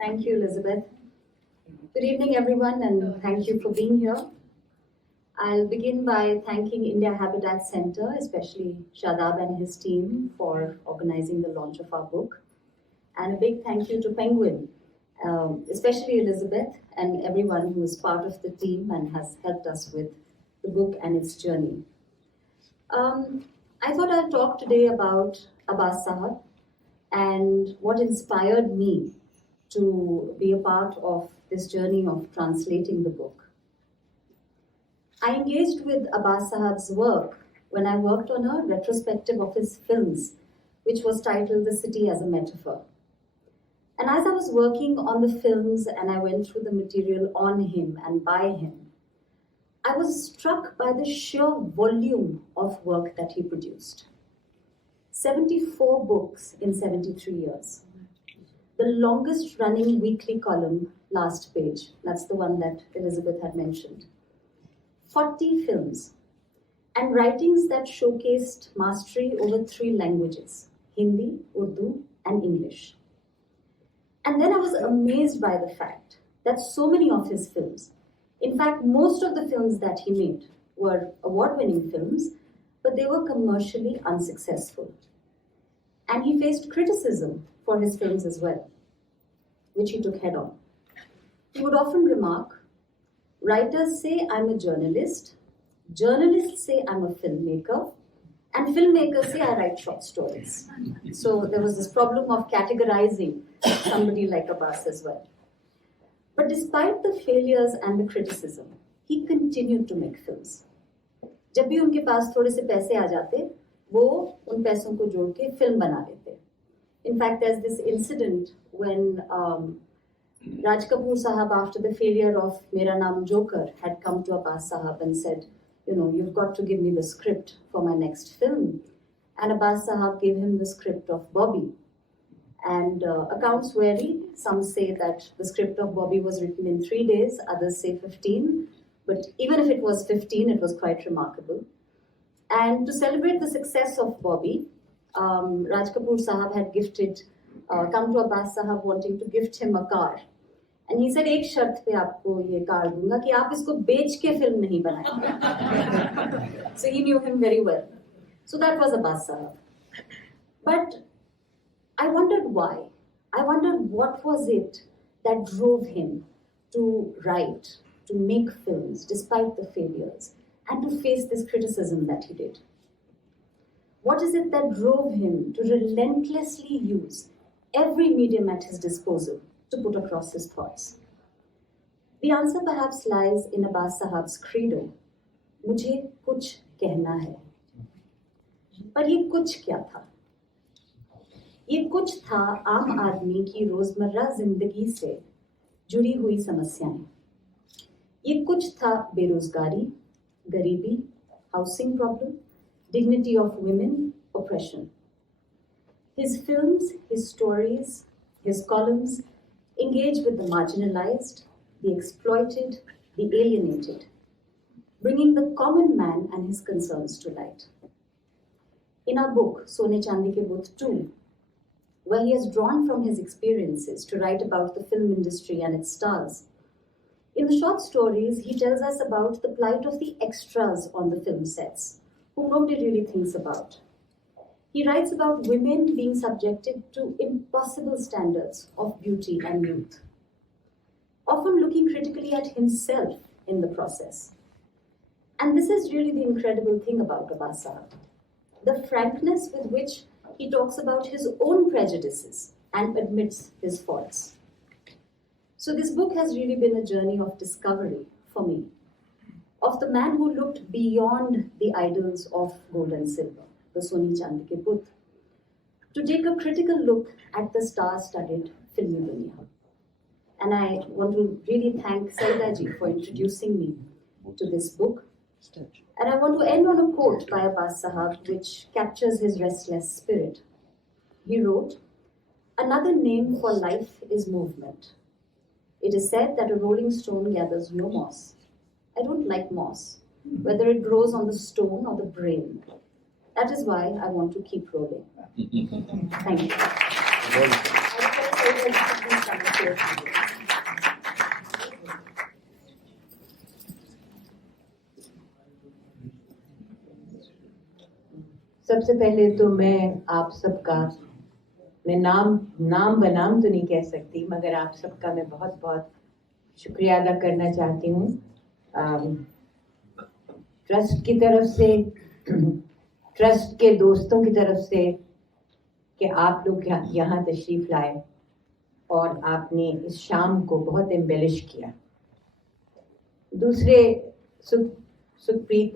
Thank you, Elizabeth. Good evening, everyone, and thank you for being here. I'll begin by thanking India Habitat Center, especially Shadab and his team, for organizing the launch of our book. And a big thank you to Penguin, especially Elizabeth and everyone who is part of the team and has helped us with the book and its journey. I thought I'd talk today about Abbas Sahab and what inspired me to be a part of this journey of translating the book. I engaged with Abbas Sahab's work when I worked on a retrospective of his films, which was titled The City as a Metaphor. And as I was working on the films and I went through the material on him and by him, I was struck by the sheer volume of work that he produced. 74 books in 73 years. The longest running weekly column, Last Page, that's the one that Elizabeth had mentioned. 40 films, and writings that showcased mastery over 3 languages, Hindi, Urdu, and English. And then I was amazed by the fact that so many of his films, in fact, most of the films that he made were award-winning films, but they were commercially unsuccessful. And he faced criticism for his films as well, which he took head on. He would often remark, writers say I'm a journalist, journalists say I'm a filmmaker, and filmmakers say I write short stories. So there was this problem of categorizing somebody like Abbas as well. But despite the failures and the criticism, he continued to make films. जब भी उनके पास थोड़े से पैसे आ जाते, वो उन पैसों को जोड़ के फिल्म बना लेते. In fact, there's this incident when Raj Kapoor Sahab, after the failure of Mera Naam Joker, had come to Abbas Sahab and said, you've got to give me the script for my next film. And Abbas Sahab gave him the script of Bobby. And accounts vary. Some say that the script of Bobby was written in 3 days, others say 15. But even if it was 15, it was quite remarkable. And to celebrate the success of Bobby, Raj Kapoor Sahab had come to Abbas Sahab wanting to gift him a car. And he said, एक शर्त पे आपको ये car दूंगा कि आप इसको बेच के फिल्म नहीं बनाएंगे. So he knew him very well. So that was Abbas Sahab. But I wondered why. I wondered what was it that drove him to write, to make films despite the failures, and to face this criticism that he did. What is it that drove him to relentlessly use every medium at his disposal to put across his thoughts? The answer perhaps lies in Abbas Sahab's credo, मुझे कुछ कहना है. पर ये कुछ क्या था? ये कुछ था आम आदमी की रोजमर्रा जिंदगी से जुड़ी हुई समस्याएं. ये कुछ था बेरोजगारी, गरीबी, housing problem, dignity of women, oppression. His films, his stories, his columns engage with the marginalized, the exploited, the alienated, bringing the common man and his concerns to light. In our book, Sone Chandi ke Buth 2, where he has drawn from his experiences to write about the film industry and its stars, in the short stories, he tells us about the plight of the extras on the film sets, whom nobody really thinks about. He writes about women being subjected to impossible standards of beauty and youth, often looking critically at himself in the process. And this is really the incredible thing about Abbas Sahab, the frankness with which he talks about his own prejudices and admits his faults. So this book has really been a journey of discovery for me, of the man who looked beyond the idols of gold and silver, the Sone Chandi ke Buth, to take a critical look at the star-studded filmi dunya. And I want to really thank Syeda ji for introducing me to this book. And I want to end on a quote by Abbas Sahab which captures his restless spirit. He wrote, "Another name for life is movement. It is said that a rolling stone gathers no moss. I don't like moss, whether it grows on the stone or the brain. That is why I want to keep rolling." Thank you. سب سے پہلے تو میں آپ سب کا میں نام بنام تو نہیں کہہ سکتی مگر آپ سب کا میں بہت بہت شکریہ ادا کرنا چاہتی ہوں ٹرسٹ کی طرف سے ٹرسٹ کے دوستوں کی طرف سے کہ آپ لوگ یہاں تشریف لائے اور آپ نے اس شام کو بہت ایمبیلش کیا. دوسرے سکھپریت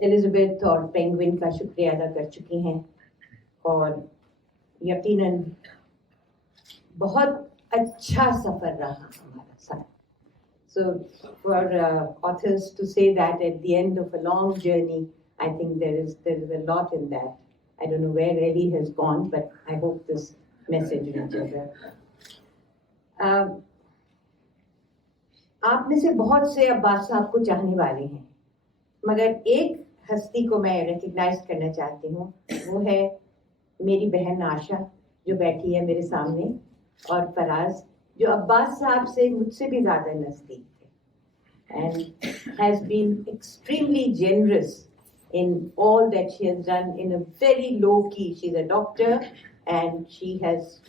الزبیتھ اور پینگوئن کا شکریہ ادا کر چکی ہیں اور یقیناً بہت اچھا سفر رہا ہمارا ساتھ. So for authors to say that at the end of a long journey, I think there is a lot in that. I don't know where Ellie has gone, but I hope this message reaches her. آپ میں سے بہت سے عباس صاحب کو چاہنے والے ہیں مگر ایک ہستی کو میں ریکگنائز کرنا چاہتی ہوں, وہ ہے میری بہن آشا جو بیٹھی ہے میرے سامنے, اور فراز جو عباس صاحب سے مجھ سے بھی زیادہ نزدیک ہے and has been extremely generous in all that she has done in a very low key. She's a doctor and she has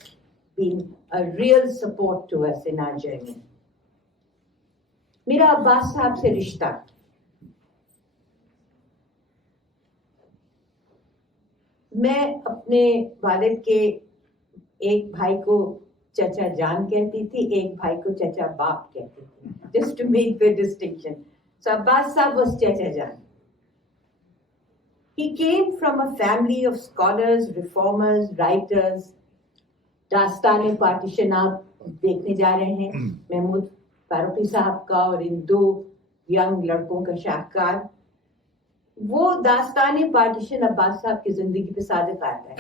been a real support to us in our journey. میرا عباس صاحب سے رشتہ میں اپنے والد کے ایک بھائی کو چچا جان کہتی تھی, ایک بھائی کو چچا باپ کہتی تھی, just to make the distinction. So Abbas Sahab was Chacha Jan. He came from a family of scholars, reformers, writers. داستان پارٹیشن آپ دیکھنے جا رہے ہیں, محمود فاروقی صاحب کا اور ان دو ینگ لڑکوں کا شاہکار. وہ داستان پارٹیشن عباس صاحب کی زندگی پہ صادق آتا ہے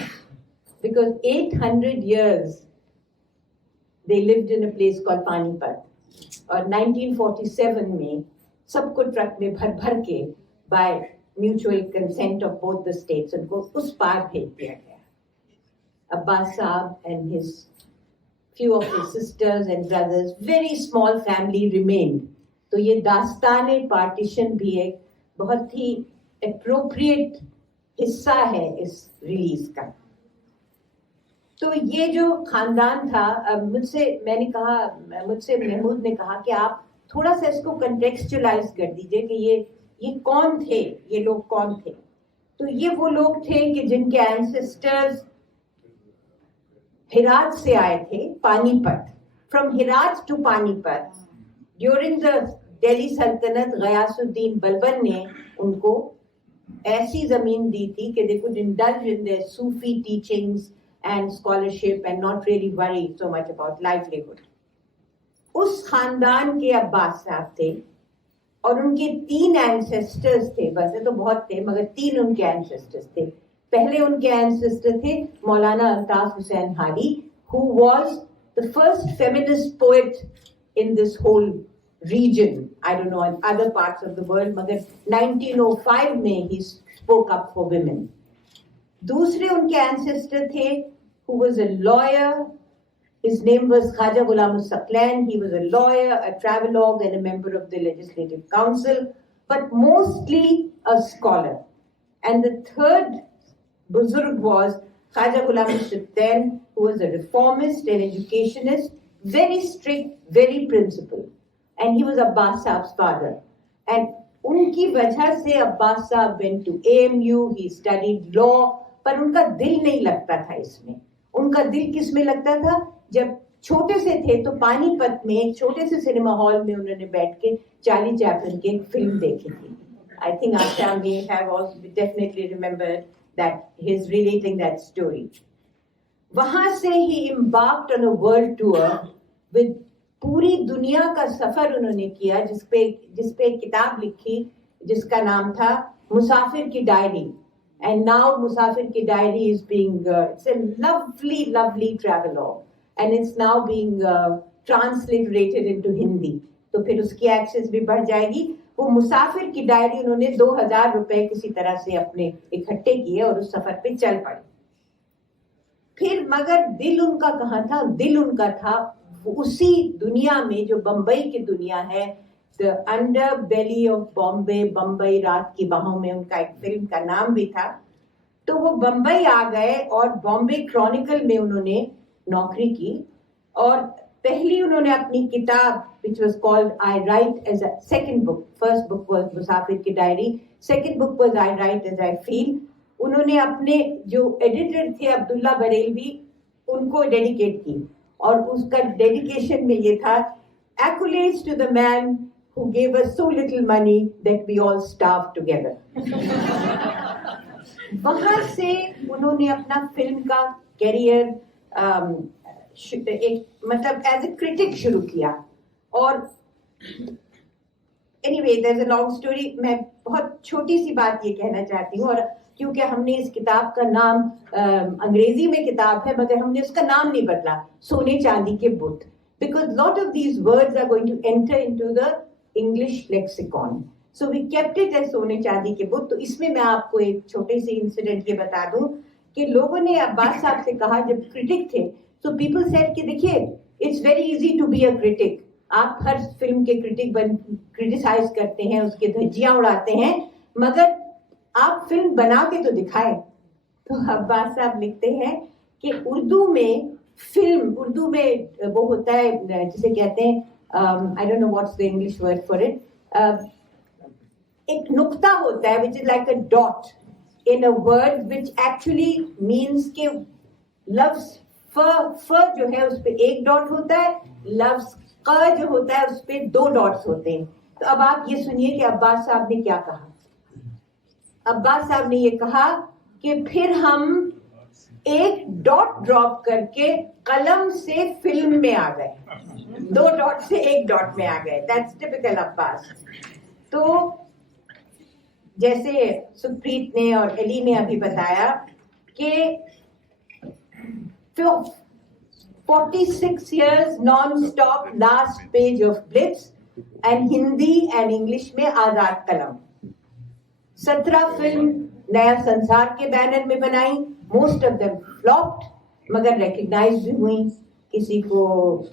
because 800 years they lived in a place called پانی پت, اور 1947 میں سب کو ٹرک میں بھر بھر کے by mutual consent of both the states ان کو اس پار بھیج دیا گیا. Abbas Sahab and his few of his sisters and brothers, very small family remained. تو یہ داستان پارٹیشن بھی ایک بہت ہی اپروپریٹ حصہ ہے اس ریلیز کا. تو یہ جو خاندان تھا, مجھ سے محمود نے کہا کہ آپ تھوڑا سا اس کو کنٹیکسچولائز کر دیجئے کہ یہ کون تھے, یہ لوگ کون تھے. تو یہ وہ لوگ تھے کہ جن کے اینسسٹرز ہرات سے آئے تھے, پانی پت, فرام ہرات ٹو پانی پت. ڈیورنگ دا دہلی سلطنت غیاث الدین بلبن نے ان کو ایسی زمین دی تھی کہ they could indulge in their Sufi teachings and scholarship and not really worry so much about livelihood. اس خاندان کے عباس صاحب تھے اور ان کے 3 اینسسٹرز تھے, ویسے تو بہت تھے مگر 3 ان کے اینسسٹرز تھے. پہلے ان کے اینسسٹر تھے مولانا Altaf Hussain Hali, who was the first feminist poet in this whole region. I don't know in other parts of the world, مگر 1905 میں he spoke up for women. دوسرے ان کے اینسسٹر تھے who was a lawyer. His name was Khaja Ghulam Saqlain. He was a lawyer, a travelogue and a member of the Legislative Council, but mostly a scholar. And the third Buzurg was Khaja Ghulam Saqlain, who was a reformist, an educationist, very strict, very principled. And he was Abbas Saab's father. And unki wajah se Abbas Saab went to AMU, he studied law, پر ان کا دل نہیں لگتا تھا اس میں. ان کا دل کس میں لگتا تھا؟ جب چھوٹے سے تھے تو پانی پت میں ایک چھوٹے سے سنیما ہال میں انہوں نے بیٹھ کے چارلی چیپلن کی ایک فلم دیکھی تھی. I think Asha may have also definitely remembered that he's relating that story. وہاں سے he embarked on a world tour with پوری دنیا کا سفر انہوں نے کیا, جس پہ ایک کتاب لکھی جس کا نام تھا مسافر کی diary. And now Musafir Ki Diary is being, it's a lovely, lovely travelogue. And it's now being transliterated into Hindi. تو پھر اس کی ایکسس بھی بڑھ جائے گی. وہ مسافر کی ڈائری انہوں نے 2000 روپے کسی طرح سے اپنے اکٹھے کیے اور اس سفر پہ چل پڑے. फिर मगर दिल उनका कहाँ था? दिल उनका था उसी दुनिया में जो बम्बई की दुनिया है, the under belly of Bombay, Bombay रात की बाहों में उनका एक फिल्म का नाम भी था. तो वो बम्बई आ गए और बॉम्बे क्रॉनिकल में उन्होंने नौकरी की, और पहली उन्होंने अपनी किताब which was called I Write as a second book, first book was मुसाफिर की diary, second book was I Write as I Feel. उन्होंने अपने जो एडिटर थे अब्दुल्ला बरेलवी उनको डेडिकेट की, और उसका डेडिकेशन में ये था, accolades to the man who gave us so little money that we all starved together. वहां से उन्होंने अपना फिल्म का कैरियर एक मतलब एज ए क्रिटिक शुरू किया. और anyway there is a long story. मैं बहुत छोटी सी बात ये कहना चाहती हूँ, और क्योंकि हमने इस किताब का नाम अंग्रेजी में किताब है मगर हमने उसका नाम नहीं बदला, सोने चांदी के बुत, because lot of these words are going to enter into the English lexicon. So we kept it as सोने चांदी के बुत. तो इसमें मैं आपको एक छोटे से इंसिडेंट ये बता दूं कि लोगों ने अब्बास साहब से कहा जब क्रिटिक थे, सो पीपल सेड कि देखिए it's very easy to be a critic, आप हर फिल्म के क्रिटिसाइज करते हैं, उसके धज्जियां उड़ाते हैं, मगर आप फिल्म बना के तो दिखाएं. तो अब्बास साहब लिखते हैं कि उर्दू में फिल्म, उर्दू में वो होता है जिसे कहते हैं, I don't know what's the English word for it, एक नुक्ता होता है which is like a dot in a word which actually means के लफ्ज फ जो है उस पे एक डॉट होता है, लफ्ज क जो होता है उस पे दो डॉट्स होते हैं. तो अब आप ये सुनिए कि अब्बास साहब ने क्या कहा. अब्बास साहब ने ये कहा कि फिर हम एक डॉट ड्रॉप करके कलम से फिल्म में आ गए, दो डॉट से एक डॉट में आ गए. That's typical Abbas. तो जैसे सुखप्रीत ने और एली ने अभी बताया कि 46 years non-stop last page of Blitz and Hindi and English में आजाद कलम. 17 फिल्म नया संसार के बैनर में बनाई, मोस्ट ऑफ देम फ्लॉप्ड मगर रिकग्नाइज भी हुई. किसी को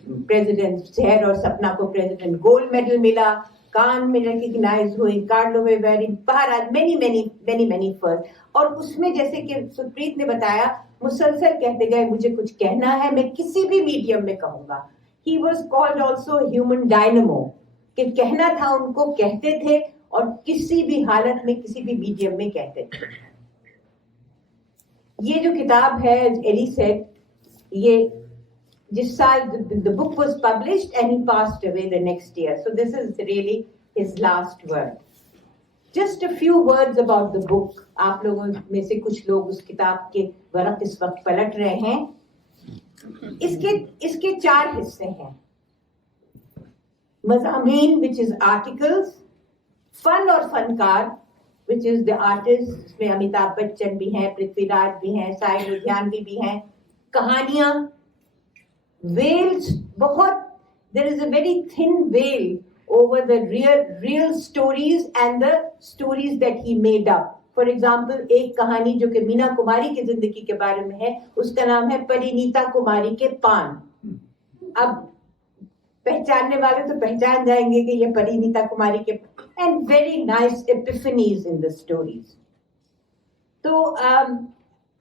प्रेसिडेंट शहर और सपना को प्रेसिडेंट गोल्ड मेडल मिला, कान में रिकग्नाइज हुई, कार्लो में वेरी बहरहाल many many many many first. और उसमें जैसे कि सुखप्रीत ने बताया, मुसलसल कहते गए मुझे कुछ कहना है, मैं किसी भी मीडियम में कहूंगा. He was called also human dynamo, कि कहना था उनको कहते थे और किसी भी हालत में किसी भी मीडियम में कहते थे. ये जो किताब है एली सेड, ये जिस साल the book was published and he passed away the next year, so this is really his last word. Just a few words about the book. आप लोगों में से कुछ लोग उस किताब के वरक़ इस वक्त पलट रहे हैं. इसके 4 हिस्से हैं. मज़ामीन which is articles, फन और फनकार which is the artists, इसमें अमिताभ बच्चन भी हैं, पृथ्वीराज भी हैं, साहिर लुधियानवी भी हैं. कहानियां, वेल्स, बहुत, there is a very thin veil over the real stories and the stories that he made up. For example, एक कहानी जो कि मीना कुमारी की जिंदगी के बारे में है, उसका नाम है परिणीता कुमारी के पान. अब पहचानने वाले तो पहचान जाएंगे कि ये परिणीता कुमारी के, and very nice epiphanies in the stories. तो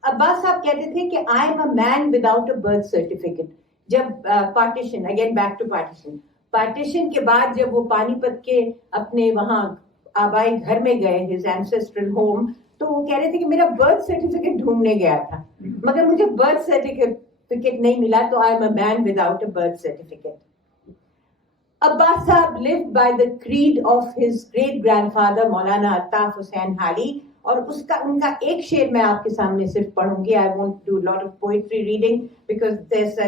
अब्बास साहब कहते थे कि I am a man without a birth certificate. जब partition, again back to partition के बाद जब वो पानीपत के अपने वहां आबाई घर में गए, हिज एंसेस्ट्रल होम, तो वो कह रहे थे कि मेरा बर्थ सर्टिफिकेट ढूंढने गया था मगर मुझे बर्थ सर्टिफिकेट नहीं मिला, तो I am a man without a birth certificate. Abbas साहब lived by the creed of his great grandfather मौलाना अल्ताफ हुसैन हाली, और उनका एक शेर मैं आपके सामने सिर्फ पढ़ूंगी. I won't do lot of poetry reading because there is a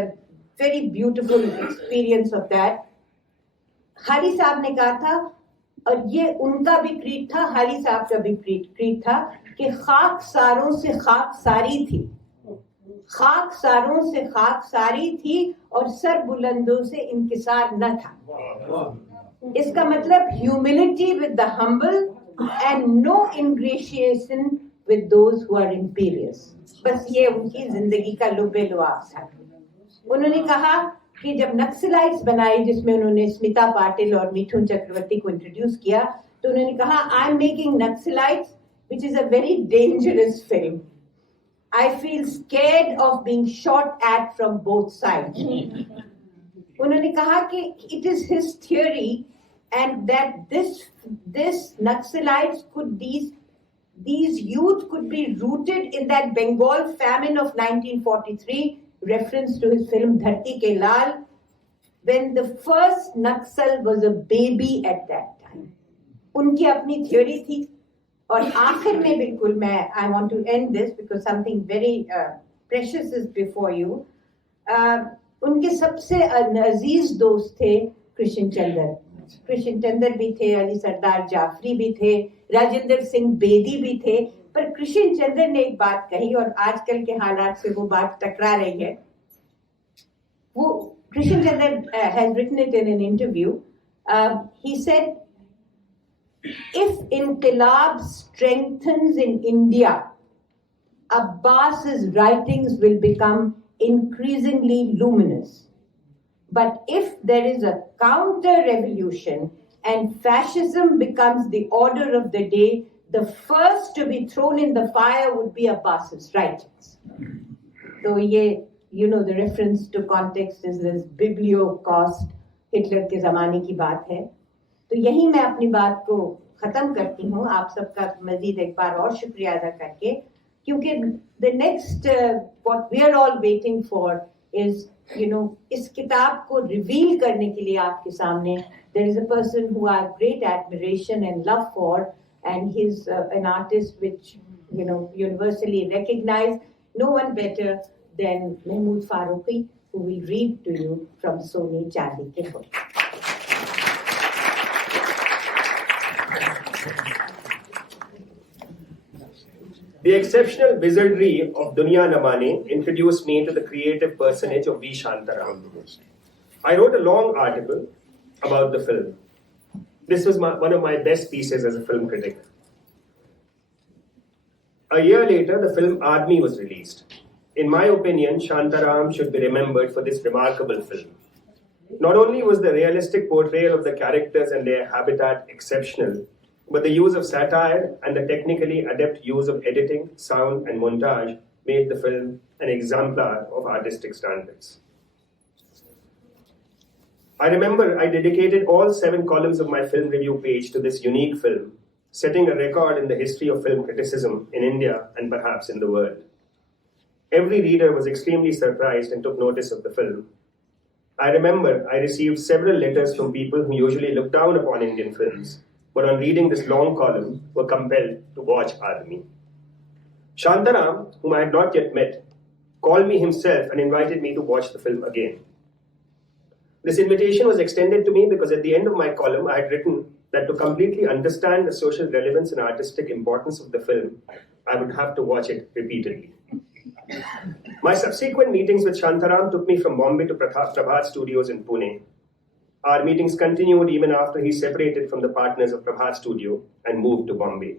very beautiful experience of that. Hali साहब ने कहा था, और ये उनका भी क्रीड था, हाली साहब का भी क्रीड था, कि खाक सारों से खाक सारी थी, खाक सारों से खाक सारी थी और सर बुलंदों से इंकिसार न था. इसका मतलब humility with the humble and no ingratiation with those who are imperious. बस ये उनकी जिंदगी का लुबे-लुआब था। उन्होंने कहा कि जब नक्सलाइट्स बनाई, जिसमें उन्होंने स्मिता पाटिल और मिथुन चक्रवर्ती को इंट्रोड्यूस किया, तो उन्होंने कहा I am making Naxalites which is a very dangerous film. I feel scared of being shot at from both sides. उन्होंने कहा कि it is his theory and that this Naxalites could these youth could be rooted in that Bengal famine of 1943, reference to his film Dharti Ke Lal, when the first Naxal was a baby at that time. उनकी अपनी theory थी. और आखिर में बिल्कुल मैं I want to end this because something very precious is before you. उनके सबसे अजीज दोस्त थे कृष्ण चंद्र भी थे, अली सरदार जाफरी भी थे, राजेंद्र सिंह बेदी भी थे, पर कृष्ण चंद्र ने एक बात कही और आजकल के हालात से वो बात टकरा रही है. वो कृष्ण चंद्र has written it in an interview. He said, if Inqilab strengthens in India, Abbas's writings will become increasingly luminous. But if there is a counter-revolution and fascism becomes the order of the day, the first to be thrown in the fire would be Abbas's writings. So, the reference to context is this bibliocost, Hitler के ज़माने की बात है. तो यही मैं अपनी बात को खत्म करती हूँ, आप सबका मजीद एक बार और शुक्रिया अदा करके, क्योंकि the next what we are all waiting for is, इस किताब को रिवील करने के लिए आपके सामने there is a person who I have great admiration and love for, and he's an artist which universally recognized. No one better than Mahmood Farooqui, who will read to you from Sone Chandi ke book. The exceptional wizardry of Duniya Na Mane introduced me to the creative personage of V. Shantaram. I wrote a long article about the film. This was one of my best pieces as a film critic. A year later, the film Aadmi was released. In my opinion, Shantaram should be remembered for this remarkable film. Not only was the realistic portrayal of the characters and their habitat exceptional, but the use of satire and the technically adept use of editing, sound, and montage made the film an exemplar of artistic standards. I remember I dedicated all 7 columns of my film review page to this unique film, setting a record in the history of film criticism in India and perhaps in the world. Every reader was extremely surprised and took notice of the film. I remember I received several letters from people who usually look down upon Indian films, but on reading this long column were compelled to watch Aadmi. Shantaram, whom I had not yet met, called me himself and invited me to watch the film again. This invitation was extended to me because at the end of my column I had written that to completely understand the social relevance and artistic importance of the film, I would have to watch it repeatedly. My subsequent meetings with Shantaram took me from Bombay to Prabhat Studios in Pune. Our meetings continued even after he separated from the partners of Prabhat Studio and moved to Bombay.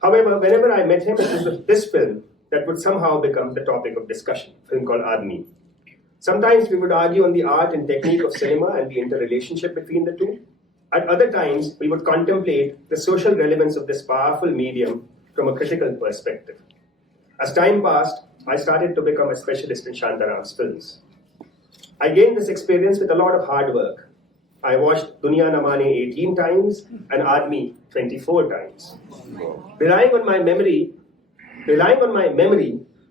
However, whenever I met him, it was this film that would somehow become the topic of discussion, a film called Aadmi. Sometimes we would argue on the art and technique of cinema and the interrelationship between the two. At other times, we would contemplate the social relevance of this powerful medium from a critical perspective. As time passed, I started to become a specialist in Shantaram's films. I gained this experience with a lot of hard work. I watched Duniya Na Mane 18 times and Aadmi 24 times. Relying on my memory,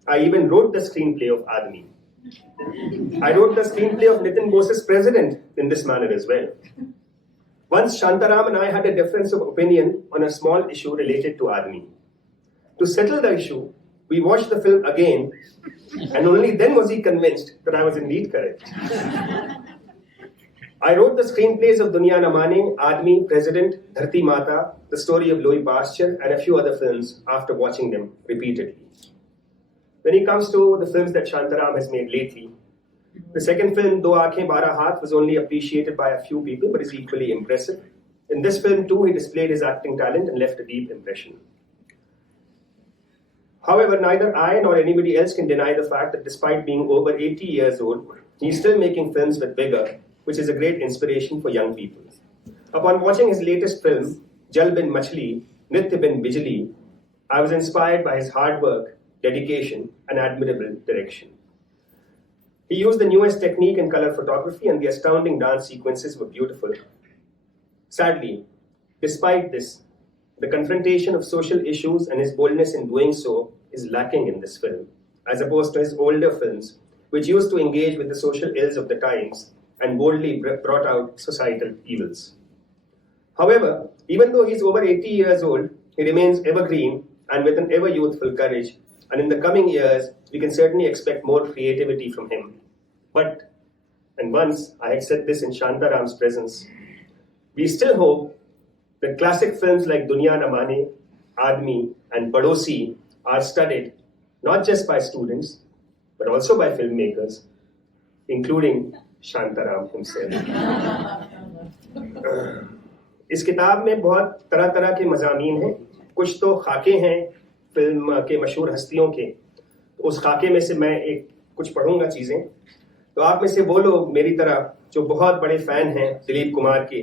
I even wrote the screenplay of Aadmi. I wrote the screenplay of Nitin Bose's President in this manner as well. Once Shantaram and I had a difference of opinion on a small issue related to Aadmi. To settle the issue, we watched the film again, and only then was he convinced that I was indeed correct. I wrote the screenplays of Duniya Na Mane, Aadmi, President, Dharti Mata, The Story of Louis Pasteur, and a few other films after watching them repeatedly. When it comes to the films that Shantaram has made lately, the second film, Do Aankhein Bara Haath, was only appreciated by a few people, but is equally impressive. In this film too, he displayed his acting talent and left a deep impression. However, neither I nor anybody else can deny the fact that despite being over 80 years old, he's still making films with vigor, which is a great inspiration for young people. Upon watching his latest film, Jal Bin Machli, Nitya Bin Bijli, I was inspired by his hard work, dedication, and admirable direction. He used the newest technique in color photography, and the astounding dance sequences were beautiful. Sadly, despite this, the confrontation of social issues and his boldness in doing so is lacking in this film, as opposed to his older films, which used to engage with the social ills of the times and boldly brought out societal evils. However, even though he's over 80 years old, he remains evergreen and with an ever youthful courage, and in the coming years, we can certainly expect more creativity from him. But, and once I had said this in Shantaram's presence, we still hope that classic films like Duniya Na Mane, Aadmi, and Padosi are studied not just by students, but also by filmmakers, including Shantaram himself. इस किताब में बहुत तरह तरह के मज़ामीन हैं. कुछ तो खाके हैं फिल्म के मशहूर हस्तियों के. उस खाके में से मैं कुछ पढ़ूंगा चीज़ें. तो आप में से वो लोग मेरी तरह जो बहुत बड़े फ़ैन हैं दिलीप कुमार के,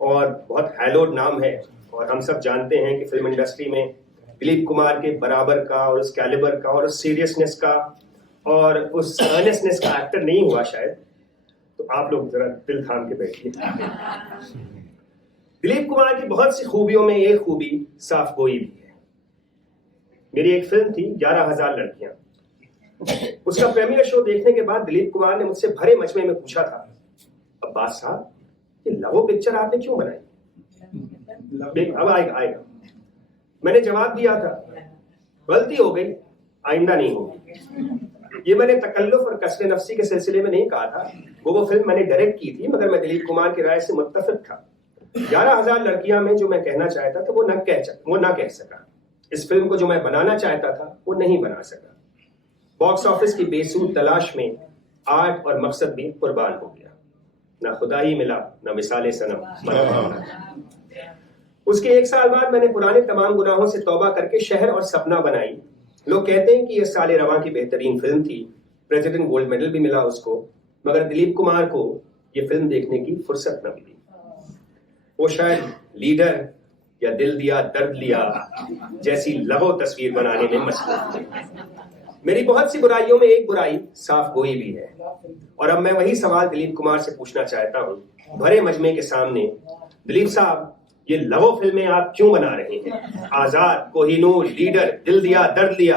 और बहुत हैलोड नाम है, और हम सब जानते हैं कि फिल्म इंडस्ट्री में दिलीप कुमार के बराबर का और उस कैलिबर का और उस सीरियसनेस का और उस अर्नेस्टनेस का एक्टर नहीं हुआ शायद. तो आप लोग जरा दिल थाम के बैठिए. दिलीप कुमार की बहुत सी खूबियों में एक खूबी साफ गोई भी है. मेरी एक फिल्म थी 11,000 लड़कियां. उसका प्रीमियर शो देखने के बाद दिलीप कुमार ने मुझसे भरे मजमे में पूछा था, अब्बास साहब ये लवो पिक्चर आपने क्यों बनाई? अब आएगा. मैंने जवाब दिया था, गलती हो गई, आइंदा नहीं होगी. ये मैंने तकल्लुफ और कसरे नफ्सी के सिलसिले में नहीं कहा था. वो फिल्म मैंने डायरेक्ट की थी, मगर मैं दिलीप कुमार की राय से मुत्तफिक था. 11,000 लड़कियां में जो मैं कहना चाहता था वो ना कह सका. इस फिल्म को जो मैं बनाना चाहता था वो नहीं बना सका. बॉक्स ऑफिस की बेसूद तलाश में आर्ट और मकसद भी कुर्बान हो गया. ना खुदा ही मिला, ना मिसाले सनम. उसके 1 साल बाद मैंने पुराने तमाम गुनाहों से तौबा करके शहर और सपना बनाई. लोग कहते हैं कि यह साले रवां की बेहतरीन फिल्म थी. प्रेसिडेंट गोल्ड मेडल भी मिला उसको, मगर दिलीप कुमार को यह फिल्म देखने की फुर्सत न मिली. वो शायद लीडर या दिल दिया दर्द लिया जैसी लबो तस्वीर बनाने में मशगूल थे. मेरी बहुत सी बुराइयों में एक बुराई साफ गोई भी है. और अब मैं वही सवाल दिलीप कुमार से पूछना चाहता हूँ भरे मजमे के सामने, दिलीप साहब ये लवो फिल्में आप क्यों बना रहे हैं? आजाद, कोहिनूर, लीडर, दिल दिया दर्द लिया.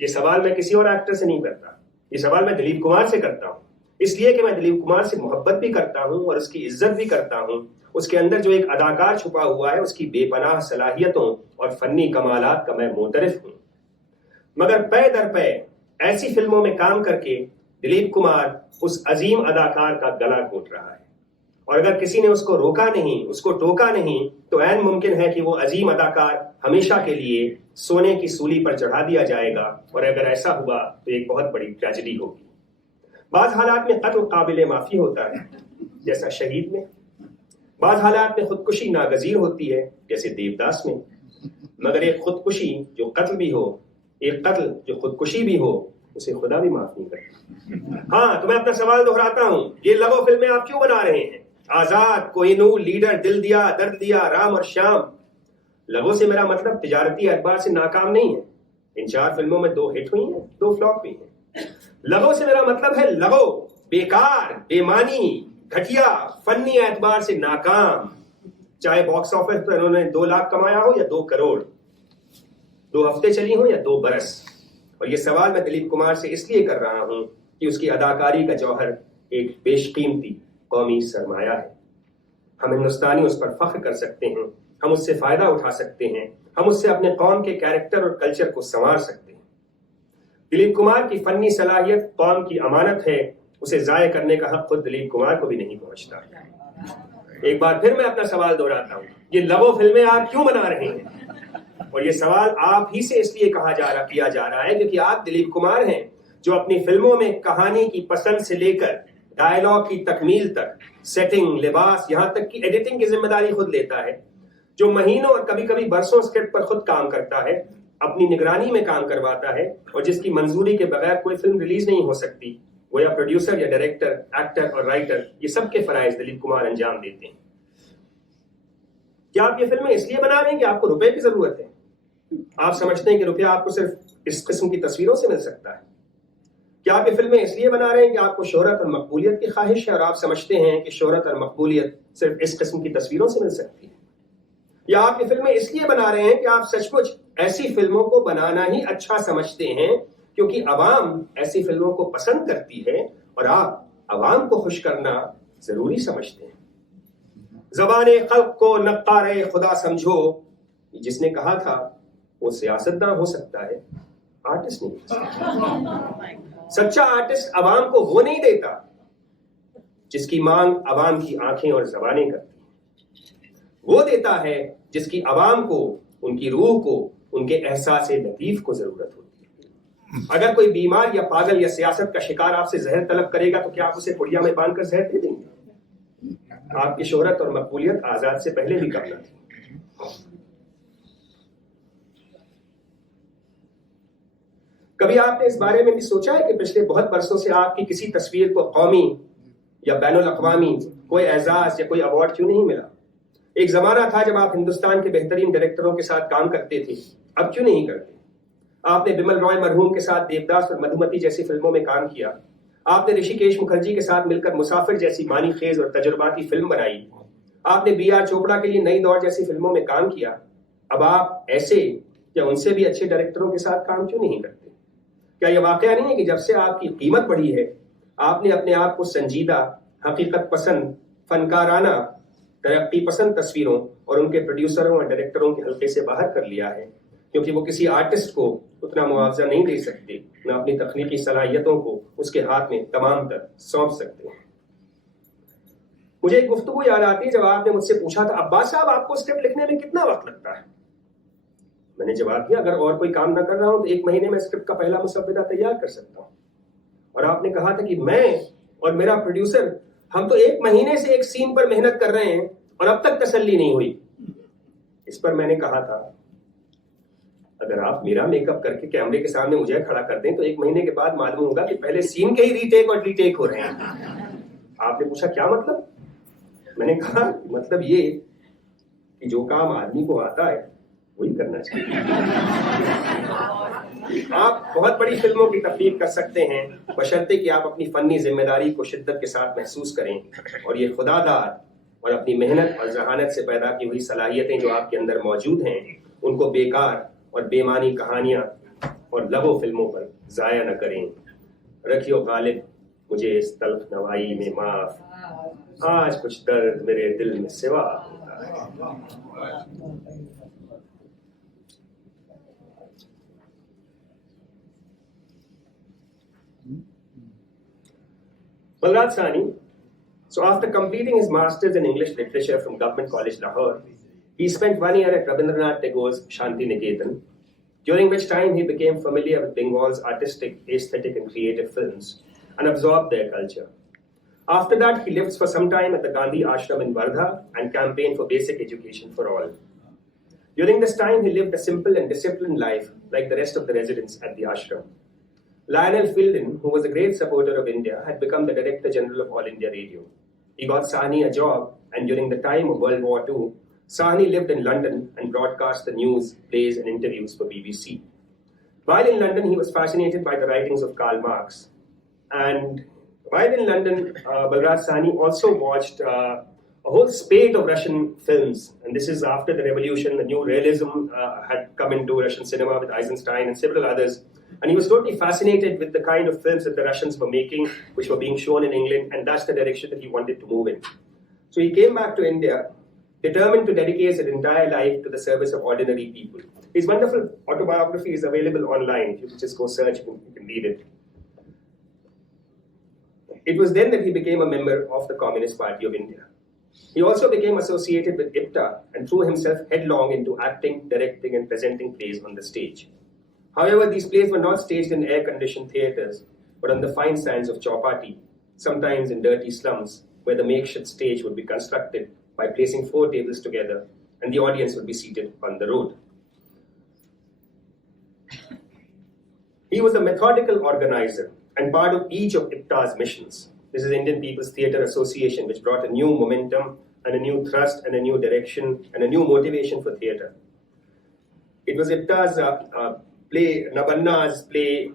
ये सवाल मैं किसी और एक्टर से नहीं करता. ये सवाल मैं दिलीप कुमार से करता हूँ, इसलिए कि मैं दिलीप कुमार से मोहब्बत भी करता हूँ और उसकी इज्जत भी करता हूँ. उसके अंदर जो एक अदाकार छुपा हुआ है, उसकी बेपनाह सलाहियतों और फन्नी कमालात का मैं मोतरफ हूँ. मगर पै दर पै ऐसी फिल्मों में काम करके दिलीप कुमार उस अजीम अदाकार का गला घोट रहा है. और अगर किसी ने उसको रोका नहीं, उसको टोका नहीं, तो ऐन मुमकिन है कि वो अजीम अदाकार हमेशा के लिए सोने की सूली पर चढ़ा दिया जाएगा. और अगर ऐसा हुआ तो एक बहुत बड़ी ट्रेजेडी होगी. बाज़ हालात में कत्ल काबिल माफी होता है, जैसा शहीद में. बाज़ हालात में खुदकुशी नागजीर होती है, जैसे देवदास में. मगर एक खुदकुशी जो कत्ल भी हो, एक कत्ल जो खुदकुशी भी हो, उसे खुदा भी माफ नहीं करता. हाँ, तो मैं अपना सवाल दोहराता हूँ, ये लवो फिल्में आप क्यों बना रहे हैं? आजाद, कोहिनूर, लीडर, दिल दिया दर्द दिया, राम और श्याम. लवो से मेरा मतलब तिजारती एतबार से नाकाम नहीं है. इन 4 फिल्मों में 2 हिट हुई हैं, 2 फ्लॉप हुई हैं. लवो से मेरा मतलब है लवो, बेकार, बेमानी, घटिया, फन्नी एतबार से नाकाम. चाहे बॉक्स ऑफिस पर उन्होंने 2 लाख कमाया हो या 2 करोड़, 2 हफ्ते चली हो या 2 बरस. और ये सवाल मैं दिलीप कुमार से इसलिए कर रहा हूं कि उसकी अदाकारी का जौहर एक बेशकीमती कौमी सरमाया है. हम हिंदुस्तानी उस पर फख्र कर सकते हैं, हम उससे फायदा उठा सकते हैं, हम उससे अपने कौम के कैरेक्टर और कल्चर को संवार सकते हैं. दिलीप कुमार की फन्नी सलाहियत कौम की अमानत है, उसे जाय करने का हक खुद दिलीप कुमार को भी नहीं पहुंचता. एक बार फिर मैं अपना सवाल दोहराता हूं, ये लवो फिल्में आप क्यों बना रहे हैं? और ये सवाल आप ही से इसलिए किया जा रहा है क्योंकि आप दिलीप कुमार हैं जो अपनी फिल्मों में कहानी की पसंद से लेकर डायलॉग की तकमील तक, सेटिंग, लिबास, यहाँ तक कि एडिटिंग की जिम्मेदारी खुद लेता है, जो महीनों और कभी कभी बरसों स्क्रिप्ट पर खुद काम करता है, اپنی نگرانی میں کام کرواتا ہے اور جس کی منظوری کے بغیر کوئی فلم ریلیز نہیں ہو سکتی، وہ یا پروڈیوسر یا ڈائریکٹر، ایکٹر اور رائٹر، یہ سب کے فرائض دلیپ کمار انجام دیتے ہیں۔ کیا آپ یہ فلمیں اس لیے بنا رہے ہیں کہ آپ کو روپے کی ضرورت ہے؟ آپ سمجھتے ہیں کہ روپیہ آپ کو صرف اس قسم کی تصویروں سے مل سکتا ہے؟ کیا آپ یہ فلمیں اس لیے بنا رہے ہیں کہ آپ کو شہرت اور مقبولیت کی خواہش ہے اور آپ سمجھتے ہیں کہ شہرت اور مقبولیت صرف اس قسم کی تصویروں سے مل سکتی ہے؟ یا آپ یہ فلمیں اس لیے بنا رہے ہیں کہ آپ سچ مچ ایسی فلموں کو بنانا ہی اچھا سمجھتے ہیں کیونکہ عوام ایسی فلموں کو پسند کرتی ہے اور آپ عوام کو خوش کرنا ضروری سمجھتے ہیں؟ زبان خلق کو نقار خدا سمجھو، جس نے کہا تھا وہ سیاستداں ہو سکتا ہے، آرٹسٹ نہیں ہو سکتا۔ سچا آرٹسٹ عوام کو وہ نہیں دیتا جس کی مانگ عوام کی آنکھیں اور زبانیں کرتی ہیں، وہ دیتا ہے جس کی عوام کو، ان کی روح کو، ان کے احساس لطیف کو ضرورت ہوتی ہے۔ اگر کوئی بیمار یا پاگل یا سیاست کا شکار آپ سے زہر طلب کرے گا تو کیا آپ اسے پڑیا میں باندھ کر زہر دے دیں گے؟ آپ کی شہرت اور مقبولیت آزاد سے پہلے بھی کم نہ تھی۔ کبھی آپ نے اس بارے میں بھی سوچا ہے کہ پچھلے بہت برسوں سے آپ کی کسی تصویر کو قومی یا بین الاقوامی کوئی اعزاز یا کوئی ایوارڈ کیوں نہیں ملا؟ ایک زمانہ تھا جب آپ ہندوستان کے بہترین ڈائریکٹروں کے ساتھ کام کرتے تھے، اب کیوں نہیں کرتے؟ آپ نے بمل رائے مرحوم کے ساتھ دیوداس اور مدھومتی جیسی فلموں میں کام کیا، آپ نے رشی کیش مکھرجی کے ساتھ مل کر مسافر جیسی معنی خیز اور تجرباتی فلم بنائی، آپ نے بی آر چوپڑا کے لیے نئی دور جیسی فلموں میں کام کیا، اب آپ ایسے یا ان سے بھی اچھے ڈائریکٹروں کے ساتھ کام کیوں نہیں کرتے؟ کیا یہ واقعہ نہیں ہے کہ جب سے آپ کی قیمت بڑھی ہے آپ نے اپنے آپ کو سنجیدہ، حقیقت پسند، فنکارانہ، ترقی پسند تصویروں اور ان کے پروڈیوسروں اور ڈائریکٹروں کے حلقے سے باہر کر لیا ہے، کیونکہ وہ کسی آرٹسٹ کو اتنا معاوضہ نہیں دے سکتے، نہ اپنی تخلیقی صلاحیتوں کو اس کے ہاتھ میں تمام تر سونپ سکتے ہیں۔ مجھے ایک گفتگو یاد آتی ہے جب آپ نے مجھ سے پوچھا تھا، عباس صاحب آپ کو اسکرپٹ لکھنے میں کتنا وقت لگتا ہے؟ میں نے جواب دیا، اگر اور کوئی کام نہ کر رہا ہوں تو 1 مہینے میں اسکرپٹ کا پہلا مسودہ تیار کر سکتا ہوں۔ اور آپ نے کہا تھا کہ میں اور میرا پروڈیوسر ہم تو 1 مہینے سے ایک سین پر محنت کر رہے ہیں اور اب تک تسلی نہیں ہوئی۔ اس پر میں نے کہا تھا، اگر آپ میرا میک اپ کر کے کیمرے کے سامنے مجھے کھڑا کر دیں تو 1 مہینے کے بعد معلوم ہوگا کہ پہلے سین کے ہی ری ٹیک اور ری ٹیک ہو رہے ہیں۔ آپ نے پوچھا کیا مطلب؟ میں نے کہا مطلب یہ کہ جو کام آدمی کو آتا ہے وہی کرنا چاہیے۔ آپ بہت بڑی فلموں کی تخلیق کر سکتے ہیں بشرطے کہ آپ اپنی فنی ذمہ داری کو شدت کے ساتھ محسوس کریں اور یہ خدا داد اور اپنی محنت اور ذہانت سے پیدا کی ہوئی صلاحیتیں جو آپ کے اندر موجود ہیں ان کو بیکار اور بے معنی کہانیاں اور لبو فلموں پر ضائع نہ کریں۔ رکھیو غالب مجھے اس تلخ نوائی میں معاف، آج کچھ درد میرے دل میں سوا ہوتا ہے۔ Balraj Sahni, so after completing his Masters in English Literature from Government College Lahore, he spent 1 year at Rabindranath Tagore's Shanti Niketan, during which time he became familiar with Bengal's artistic, aesthetic and creative films and absorbed their culture. After that, he lived for some time at the Gandhi Ashram in Wardha and campaigned for basic education for all. During this time, he lived a simple and disciplined life like the rest of the residents at the ashram. Lionel Fielding, who was a great supporter of India, had become the Director General of All India Radio. He got Sahni a job, and during the time of World War II, Sahni lived in London and broadcast the news, plays and interviews for BBC. While in London, he was fascinated by the writings of Karl Marx. And while in London, Balraj Sahni also watched a whole spate of Russian films. And this is after the revolution, the new realism had come into Russian cinema with Eisenstein and several others. And he was totally fascinated with the kind of films that the Russians were making, which were being shown in England, and that's the direction that he wanted to move in. So he came back to India, determined to dedicate his entire life to the service of ordinary people. His wonderful autobiography is available online. If you just go search, you can read it. It was then that he became a member of the Communist Party of India. He also became associated with IPTA and threw himself headlong into acting, directing, and presenting plays on the stage. However, these plays were not staged in air-conditioned theatres, but on the fine sands of Chowpatty, sometimes in dirty slums, where the makeshift stage would be constructed by placing 4 tables together, and the audience would be seated on the road. He was a methodical organizer and part of each of IPTA's missions. This is Indian People's Theatre Association, which brought a new momentum and a new thrust and a new direction and a new motivation for theatre. It was IPTA's play, Nabanna's play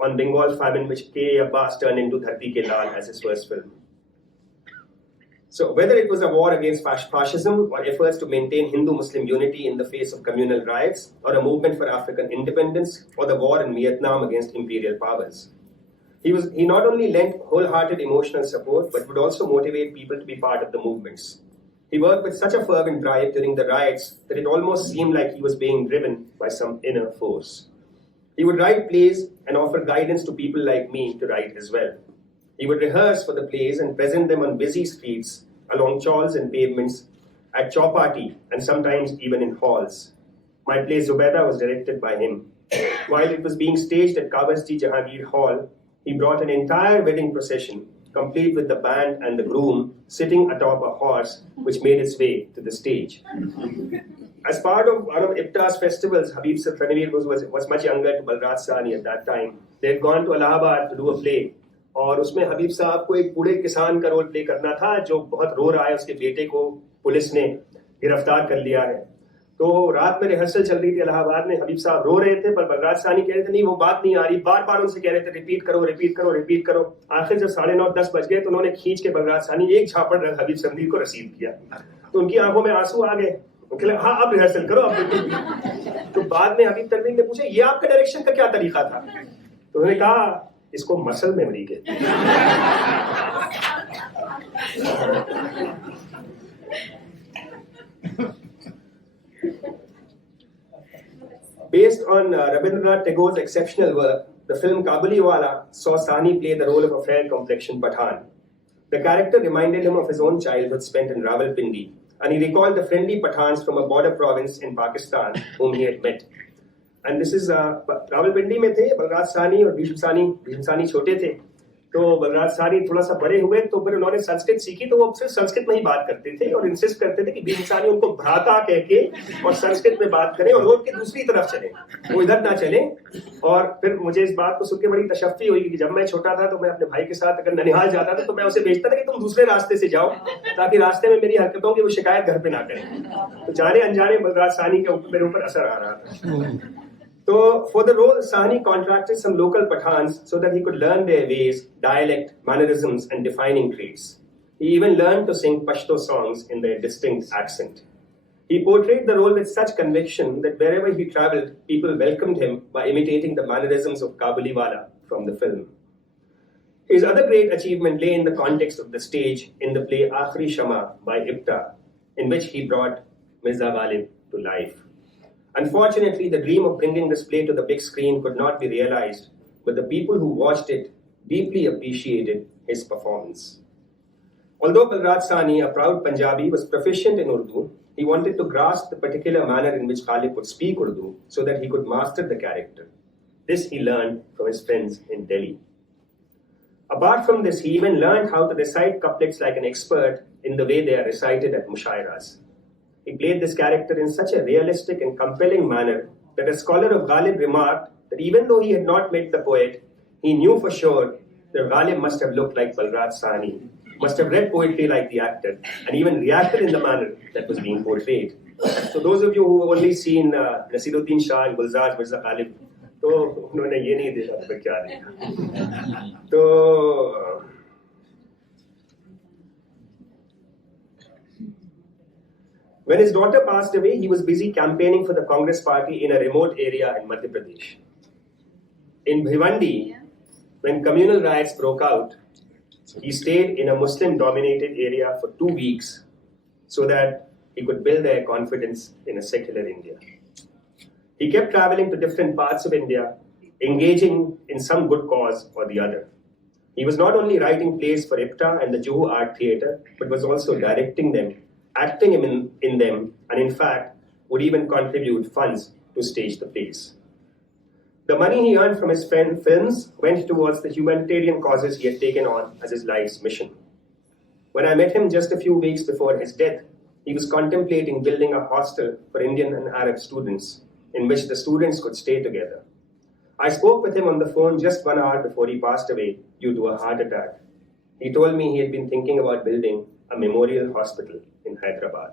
on Bengal famine, which K. Abbas turned into Dharti Ke Lal as his first film. So whether it was a war against fascism or efforts to maintain Hindu-Muslim unity in the face of communal riots, or a movement for African independence, or the war in Vietnam against imperial powers, he not only lent wholehearted emotional support, but would also motivate people to be part of the movements. He worked with such a fervent drive during the riots that it almost seemed like he was being driven by some inner force. He would write plays and offer guidance to people like me to write as well. He would rehearse for the plays and present them on busy streets, along chawls and pavements, at chowpatty, and sometimes even in halls. My play Zubaida was directed by him. While it was being staged at Kabasti Jahangir Hall, he brought an entire wedding procession, complete with the band and the groom sitting atop a horse, which made its way to the stage. As part of one of IPTA's festivals, Habib Ranveer was much younger to Balraj Sahni at that time. They had gone to Allahabad to do a play. और उसमें हबीब साहब को एक बूढ़े किसान का role play करना था जो बहुत रो रहा है, उसके बेटे को पुलिस ने गिरफ्तार कर लिया है. तो रात में रिहर्सल चल रही थी इलाहाबाद में, हबीब साहब रो रहे थे पर बलराज साहनी कह रहे थे नहीं वो बात नहीं आ रही, बार बार उनसे कह रहे थे रिपीट करो रिपीट करो रिपीट करो. आखिर जब 9:30-10 बज गए तो उन्होंने खींच के बलराज साहनी एक झापड़ हबीब संदीप को रसीद किया. तो उनकी आंखों में आंसू आ गए. हाँ अब रिहर्सल करो अब. तो बाद में हबीब तनवीर ने पूछा ये आपका डायरेक्शन का क्या तरीका था? तो उन्होंने कहा इसको मसल मेमोरी कहते हैं. Based on Rabindranath Tagore's exceptional work, the film Kabuliwala saw Sahni play the role of a fair-complexioned Pathan. The character reminded him of his own childhood spent in Rawalpindi, and he recalled the friendly Pathans from a border province in Pakistan whom he had met. And this is Rawalpindi में थे बलराज साहनी और भीष्म साहनी छोटे थे. तो बलराज साहनी थोड़ा सा बड़े हुए तो फिर उन्होंने संस्कृत सीखी, तो वो सिर्फ संस्कृत में ही बात करते थे और इंसिस्ट करते थे कि भीष्म साहनी उनको भ्राता कह के और संस्कृत में बात करें और रोड की दूसरी तरफ चले, वो इधर ना चले. और फिर मुझे इस बात को सुन के बड़ी तशफ्फी हुई कि जब मैं छोटा था तो मैं अपने भाई के साथ अगर ननिहाल जाता था तो मैं उसे भेजता था कि तुम दूसरे रास्ते से जाओ ताकि रास्ते में मेरी हरकतों की वो शिकायत घर पे ना करें. तो जाने अनजाने बलराज साहनी के मेरे ऊपर असर आ रहा था. So, for the role, Sahni contracted some local Pathans so that he could learn their ways, dialect, mannerisms, and defining traits. He even learned to sing Pashto songs in their distinct accent. He portrayed the role with such conviction that wherever he traveled, people welcomed him by imitating the mannerisms of Kabuliwala from the film. His other great achievement lay in the context of the stage in the play Aakhri Shama by IPTA, in which he brought Mirza Ghalib to life. Unfortunately, the dream of bringing this play to the big screen could not be realized, but the people who watched it deeply appreciated his performance. Although Balraj Sahni, a proud Punjabi, was proficient in Urdu, he wanted to grasp the particular manner in which Ghalib would speak Urdu so that he could master the character. This he learned from his friends in Delhi. Apart from this, he even learned how to recite couplets like an expert in the way they are recited at mushairas. He played this character in such a realistic and compelling manner that a scholar of Ghalib remarked that even though he had not met the poet, he knew for sure that Ghalib must have looked like Balraj Sahni, must have read poetry like the actor, and even reacted in the manner that was being portrayed. So those of you who have only seen Nasiruddin Shah and Gulzar Mirza Ghalib, तो उन्होंने ये नहीं देखा तो क्या देखा. तो when his daughter passed away, he was busy campaigning for the Congress party in a remote area in Madhya Pradesh. In Bhiwandi, when communal riots broke out, he stayed in a Muslim-dominated area for 2 weeks so that he could build their confidence in a secular India. He kept traveling to different parts of India, engaging in some good cause or the other. He was not only writing plays for IPTA and the Juhu Art Theatre, but was also directing them, acting in them, and in fact, would even contribute funds to stage the plays. The money he earned from his films went towards the humanitarian causes he had taken on as his life's mission. When I met him just a few weeks before his death, he was contemplating building a hostel for Indian and Arab students in which the students could stay together. I spoke with him on the phone just 1 hour before he passed away due to a heart attack. He told me he had been thinking about building a memorial hospital in Hyderabad.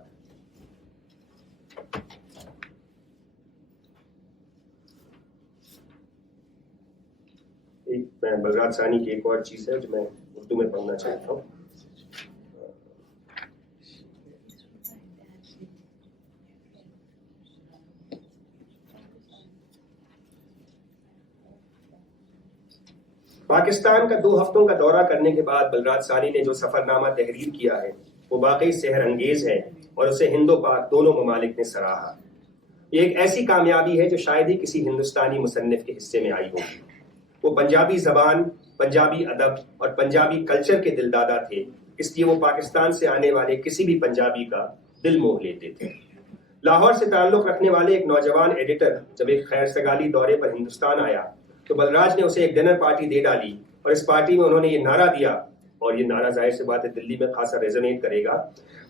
मैं बलराज सानी की एक और चीज़ है जो मैं उर्दू में पढ़ना चाहता हूँ. पाकिस्तान का 2 हफ्तों का दौरा करने के बाद बलराज सानी ने जो सफरनामा तहरीर किया है वो वाकई सेहर अंगेज है और उसे हिंदो पाक दोनों ममालिक ने सराहा. ये एक ऐसी कामयाबी है जो शायद ही किसी हिंदुस्तानी मुसन्निफ के हिस्से में आई होगी. वो पंजाबी जबान, पंजाबी अदब और पंजाबी कल्चर के दिलदादा थे, इसलिए वो पाकिस्तान से आने वाले किसी भी पंजाबी का दिल मोह लेते थे. लाहौर से ताल्लुक रखने वाले एक नौजवान एडिटर जब एक खैर सगाली दौरे पर हिंदुस्तान आया तो बलराज ने उसे एक डिनर पार्टी दे डाली और इस पार्टी में उन्होंने ये नारा दिया, और ये नारा जाहिर सी बात है दिल्ली में खासा रेजोनेट करेगा.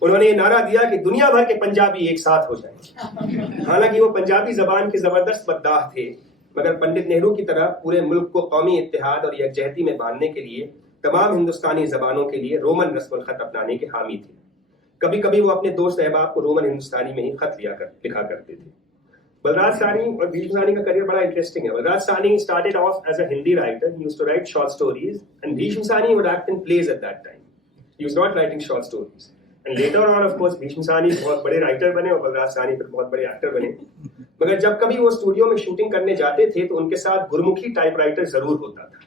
उन्होंने ये नारा दिया कि दुनिया भर के पंजाबी एक साथ हो जाए. हालांकि वो पंजाबी जबान के जबरदस्त मद्दाह थे, मगर पंडित नेहरू की तरह पूरे मुल्क को कौमी इत्तेहाद और यकजहती में बांधने के लिए तमाम हिंदुस्तानी जबानों के लिए रोमन रस्म खत अपनाने के हामी थे. कभी कभी वो अपने दोस्त अहबाब को रोमन हिंदुस्तानी में ही खत लिखा करते थे. बलराज सानी और भीष्म सानी का करियर बड़ा इंटरेस्टिंग है. बलराज सानी started off as a Hindi writer. He used to write short stories, and Bhishma Sani would act in plays at that time. He was not writing short stories. And later on, of course, Bhishma Sani बहुत बड़े writer बने और बलराज सानी फिर बहुत बड़े actor बने. मगर जब कभी वो स्टूडियो में शूटिंग करने जाते थे तो उनके साथ गुरमुखी टाइपराइटर जरूर होता था,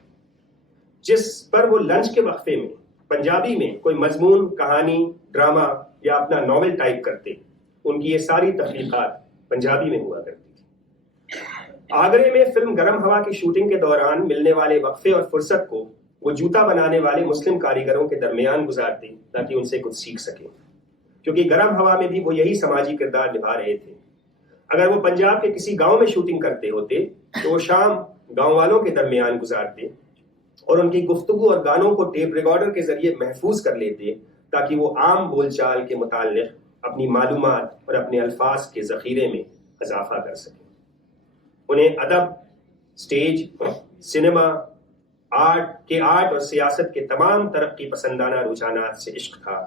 जिस पर वो लंच के वक्फे में पंजाबी में कोई मजमून, कहानी, ड्रामा या अपना नॉवेल टाइप करते. उनकी ये सारी तख्लीकात पंजाबी में हुआ करती थी. आगरे में फिल्म गरम हवा की शूटिंग के दौरान मिलने वाले वक्फे और फुर्सत को वो जूता बनाने वाले मुस्लिम कारीगरों के दरमियान गुजारते ताकि उनसे कुछ सीख सके, क्योंकि गरम हवा में भी वो यही समाजी किरदार निभा रहे थे. अगर वो पंजाब के किसी गांव में शूटिंग करते होते तो वो शाम गांव वालों के दरमियान गुजारते और उनकी गुफ्तगू और गानों को टेप रिकॉर्डर के जरिए महफूज कर लेते ताकि वो आम बोलचाल के मुताल्लिक अपनी मालूमात और अपने अल्फाज के जखीरे में इजाफा कर सकें. उन्हें अदब, स्टेज, सिनेमा, आर्ट और सियासत के तमाम तरक्की पसंदाना रुझानात से इश्क था.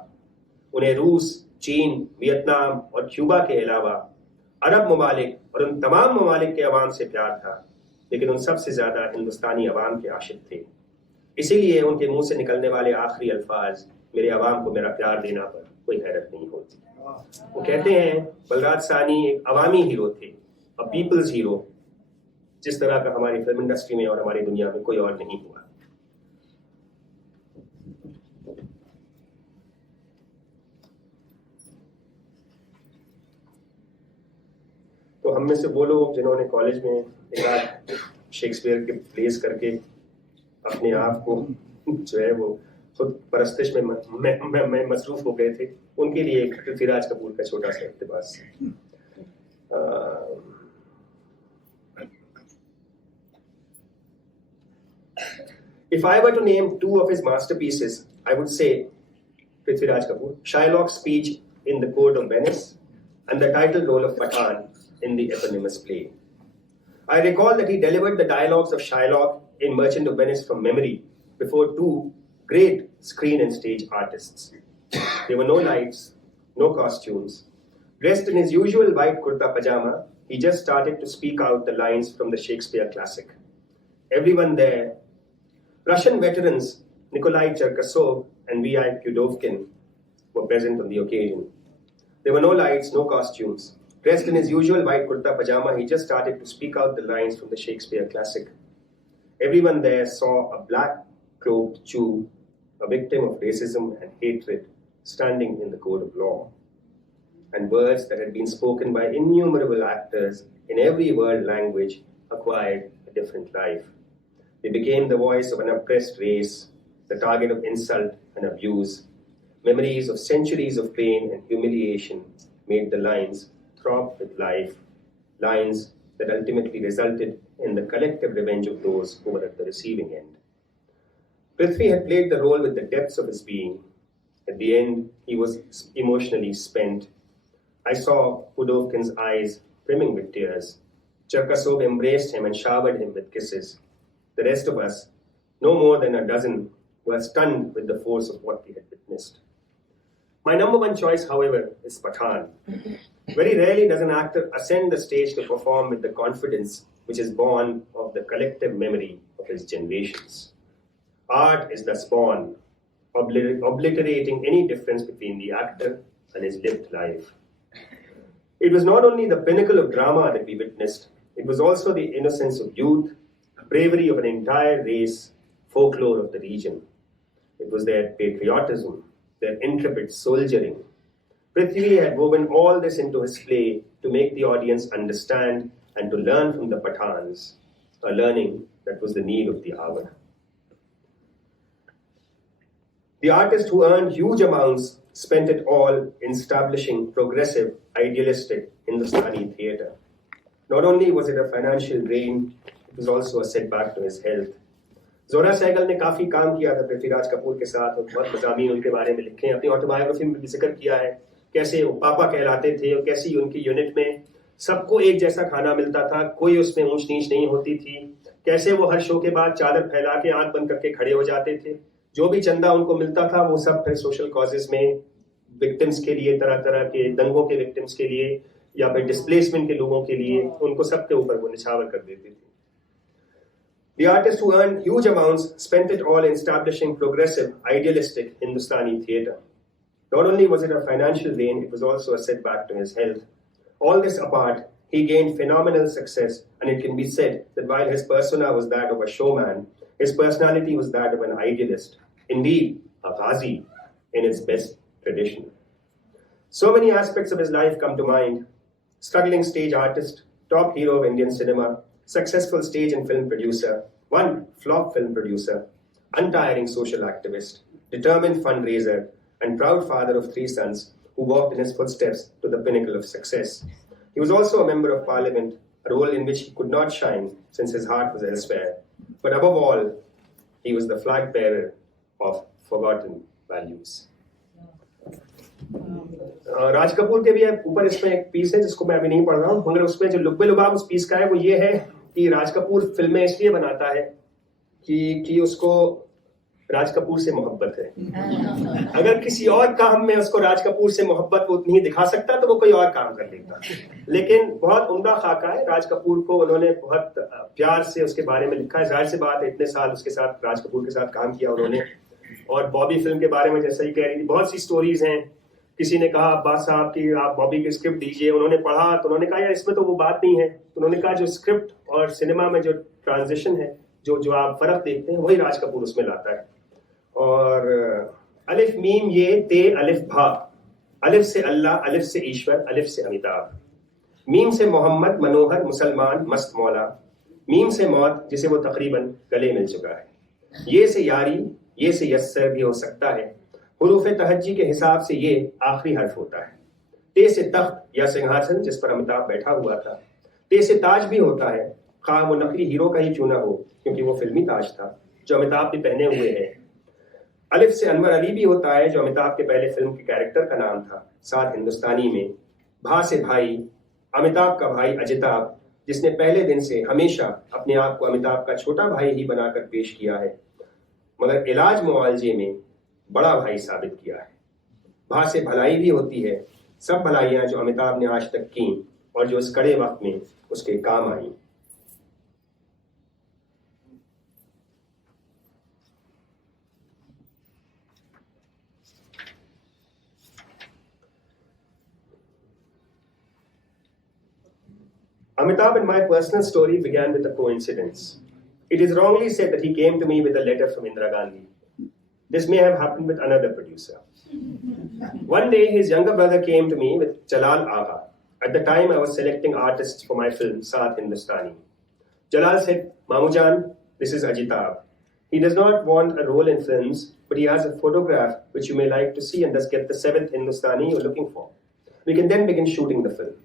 उन्हें रूस, चीन, वियतनाम और क्यूबा के अलावा अरब ममालिक और उन तमाम ममालिक के अवाम से प्यार था, लेकिन उन सबसे ज्यादा हिंदुस्तानी अवाम के आशिक थे. इसीलिए उनके मुंह से निकलने वाले आखिरी अल्फाज मेरे अवाम को मेरा प्यार देना पर कोई हैरत नहीं होती. वो कहते हैं बलराज सानी एक अवामी हीरो थे, अ पीपल्स हीरो, जिस तरह का हमारी फिल्म इंडस्ट्री में और हमारी दुनिया में कोई और नहीं हुआ. तो हम में से वो लोग जिन्होंने कॉलेज में एक आध शेक्सपियर के प्लेस करके अपने आप को जो है वो खुद परस्तिश में मसरूफ हो गए थे, उनके लिए एक पृथ्वीराज कपूर का छोटा सा इक़्तिबास. If I were to name 2 of his masterpieces, I would say Prithviraj Kapoor, Shylock's speech in the Court of Venice, and the title role of Pathan in the eponymous play. I recall that he delivered the dialogues of Shylock in Merchant of Venice from memory before 2 great screen and stage artists. There were no lights, no costumes. Dressed in his usual white kurta pajama, he just started to speak out the lines from the Shakespeare classic. Everyone there, Russian veterans Nikolai Cherkasov and V.I. Pudovkin, were present on the occasion. There were no lights, no costumes. Dressed in his usual white kurta pajama, he just started to speak out the lines from the Shakespeare classic. Everyone there saw a black-cloaked Jew, a victim of racism and hatred, standing in the court of law. And words that had been spoken by innumerable actors in every world language acquired a different life. They became the voice of an oppressed race, the target of insult and abuse. Memories of centuries of pain and humiliation made the lines throb with life, lines that ultimately resulted in the collective revenge of those who were at the receiving end. Prithvi had played the role with the depths of his being. At the end, he was emotionally spent. I saw Pudovkin's eyes brimming with tears. Cherkasov embraced him and showered him with kisses. The rest of us, no more than a dozen, were stunned with the force of what we had witnessed. My number one choice, however, is Pathan. Very rarely does an actor ascend the stage to perform with the confidence which is born of the collective memory of his generations. Art is thus born, obliterating any difference between the actor and his lived life. It was not only the pinnacle of drama that we witnessed, it was also the innocence of youth, bravery of an entire race, folklore of the region. It was their patriotism, their intrepid soldiering. Prithvi had woven all this into his play to make the audience understand and to learn from the Pathans, a learning that was the need of the hour. The artist who earned huge amounts spent it all in establishing progressive, idealistic Hindustani theatre. Not only was it a financial drain, it was also a setback to his health. Zora Sehgal ने काफी काम किया था पृथ्वीराज कपूर के साथ और बहुत मज़ामीन उनके बारे में लिखे हैं. अपनी ऑटोबायोग्राफी में भी जिक्र किया है कैसे वो पापा कहलाते थे और कैसी उनकी यूनिट में सबको एक जैसा खाना मिलता था, कोई उसमें ऊंच नीच नहीं होती थी, कैसे वो हर शो के बाद चादर फैला के आंख बंद करके खड़े हो जाते थे. जो भी चंदा उनको मिलता था वो सब फिर सोशल कॉजेज में विक्टिम्स के लिए, तरह तरह के दंगों के विक्टिम्स के लिए या फिर डिस्प्लेसमेंट के लोगों के लिए, उनको सबके ऊपर वो निछावर कर देते थे. The artist who earned huge amounts spent it all in establishing progressive, idealistic Hindustani theatre. Not only was it a financial drain, it was also a setback to his health. All this apart, he gained phenomenal success, and it can be said that while his persona was that of a showman, his personality was that of an idealist. Indeed, a Ghazi in its best tradition. So many aspects of his life come to mind. Struggling stage artist, top hero of Indian cinema, successful stage and film producer, one flop film producer, untiring social activist, determined fundraiser, and proud father of 3 sons who walked in his footsteps to the pinnacle of success. He was also a member of parliament, a role in which he could not shine since his heart was elsewhere. But above all, he was the flag bearer of forgotten values. Raj Kapoor के भी ऊपर इसमें एक piece है जिसको मैं अभी नहीं पढ़ रहा हूँ, मगर उसमें जो लुब्बे लुबाब उस पीस का है वो ये है कि राज कपूर फिल्में इसलिए बनाता है कि उसको राज कपूर से मोहब्बत है. अगर किसी और काम में उसको राज कपूर से मोहब्बत वो नहीं दिखा सकता तो वो कोई और काम कर लेता. लेकिन बहुत उम्दा खाका है. राज कपूर को उन्होंने बहुत प्यार से उसके बारे में लिखा है. जाहिर सी बात है इतने साल उसके साथ राज कपूर के साथ काम किया उन्होंने. और बॉबी फिल्म के बारे में जैसा ही कह रही थी, बहुत सी स्टोरीज हैं. किसी ने कहा अब्बास साहब की आप बॉबी की स्क्रिप्ट दीजिए, उन्होंने पढ़ा तो उन्होंने कहा यार इसमें तो वो बात नहीं है. तो उन्होंने कहा जो स्क्रिप्ट और सिनेमा में जो ट्रांजिशन है, जो आप फर्क देखते हैं, वही राज कपूर उसमें लाता है. और अलिफ मीम ये ते अलिफ भा, अलिफ से अल्लाह, अलिफ से ईश्वर, अलिफ से अमिताभ, मीम से मोहम्मद मनोहर मुसलमान मस्त मौला, मीम से मौत जिसे वो तकरीबन गले मिल चुका है, ये से यारी, ये से यस्सर भी हो सकता है, हुरूफ तहज्जी के हिसाब से ये आखिरी हर्फ होता है, ते से तख्त या सिंहासन जिस पर अमिताभ बैठा हुआ था, ते से ताज भी होता है, खा वो नकली हीरो का ही चुना हो क्योंकि वो फिल्मी ताज था जो अमिताभ भी पहने हुए है. अलिफ से अनवर अली भी होता है जो अमिताभ के पहले फिल्म के कैरेक्टर का नाम था, साथ हिंदुस्तानी में. भा से भाई, अमिताभ का भाई अजिताभ जिसने पहले दिन से हमेशा अपने आप को अमिताभ का छोटा भाई ही बनाकर पेश किया है, मगर इलाज मुआवजे में बड़ा भाई साबित किया है. भा से भलाई भी होती है, सब भलाइयां जो अमिताभ ने आज तक की और जो इस कड़े वक्त में उसके काम आई. Amitabh and my personal story began with a coincidence. It is wrongly said that he came to me with a letter from Indira Gandhi. This may have happened with another producer. One day, his younger brother came to me with Jalal Agha. At the time, I was selecting artists for my film, Saath Hindustani. Jalal said, Mamujan, this is Ajitab. He does not want a role in films, but he has a photograph which you may like to see and thus get the 7th Hindustani you're looking for. We can then begin shooting the film.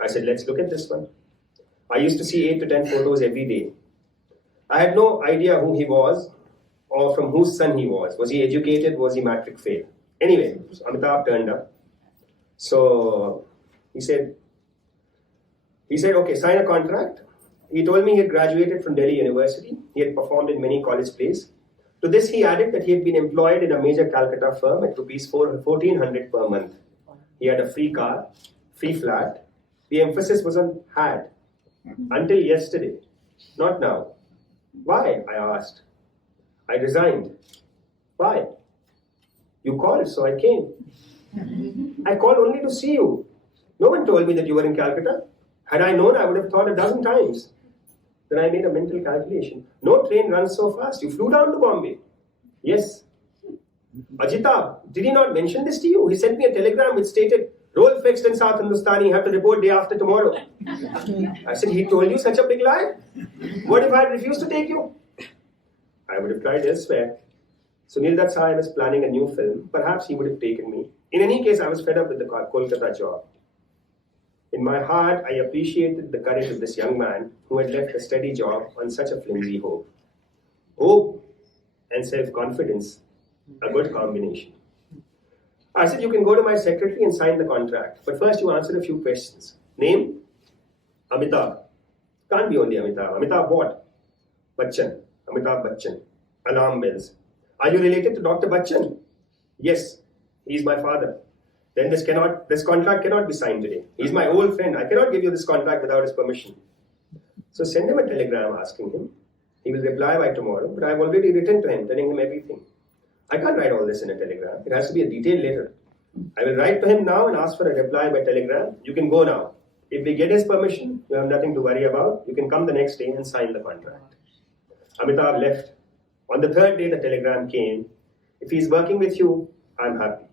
I said, let's look at this one. I used to see 8 to 10 photos every day. I had no idea who he was or from whose son he was. Was he educated? Was he matric fail? Anyway, Amitabh turned up. So he said, He said, okay, sign a contract. He told me he had graduated from Delhi University. He had performed in many college plays. To this, he added that he had been employed in a major Calcutta firm at rupees 1,400 per month. He had a free car, free flat. The emphasis was on had. Until yesterday. Not now. Why? I asked. I resigned. Why? You called, so I came. I called only to see you. No one told me that you were in Calcutta. Had I known, I would have thought a dozen times. Then I made a mental calculation. No train runs so fast. You flew down to Bombay. Yes. Ajitab, did he not mention this to you? He sent me a telegram which stated, role fixed in South Hindustani, you have to report day after tomorrow. I said, he told you such a big lie? What if I had refused to take you? I would have tried elsewhere. Sunil Dutt Sahib was planning a new film. Perhaps he would have taken me. In any case, I was fed up with the Kolkata job. In my heart, I appreciated the courage of this young man who had left a steady job on such a flimsy hope. Hope and self-confidence, a good combination. I said, you can go to my secretary and sign the contract. But first you answer a few questions. Name? Amitabh. Can't be only Amitabh. Amitabh what? Bachchan. Amitabh Bachchan. Alarm bells. Are you related to Dr. Bachchan? Yes. He is my father. Then this contract cannot be signed today. He's my old friend. I cannot give you this contract without his permission. So send him a telegram asking him. He will reply by tomorrow, but I've already written to him telling him everything. I can't write all this in a telegram. It has to be a detailed letter. I will write to him now and ask for a reply by telegram. You can go now. If we get his permission, you have nothing to worry about. You can come the next day and sign the contract. Amitabh left. On the third day, the telegram came. If he's working with you, I'm happy.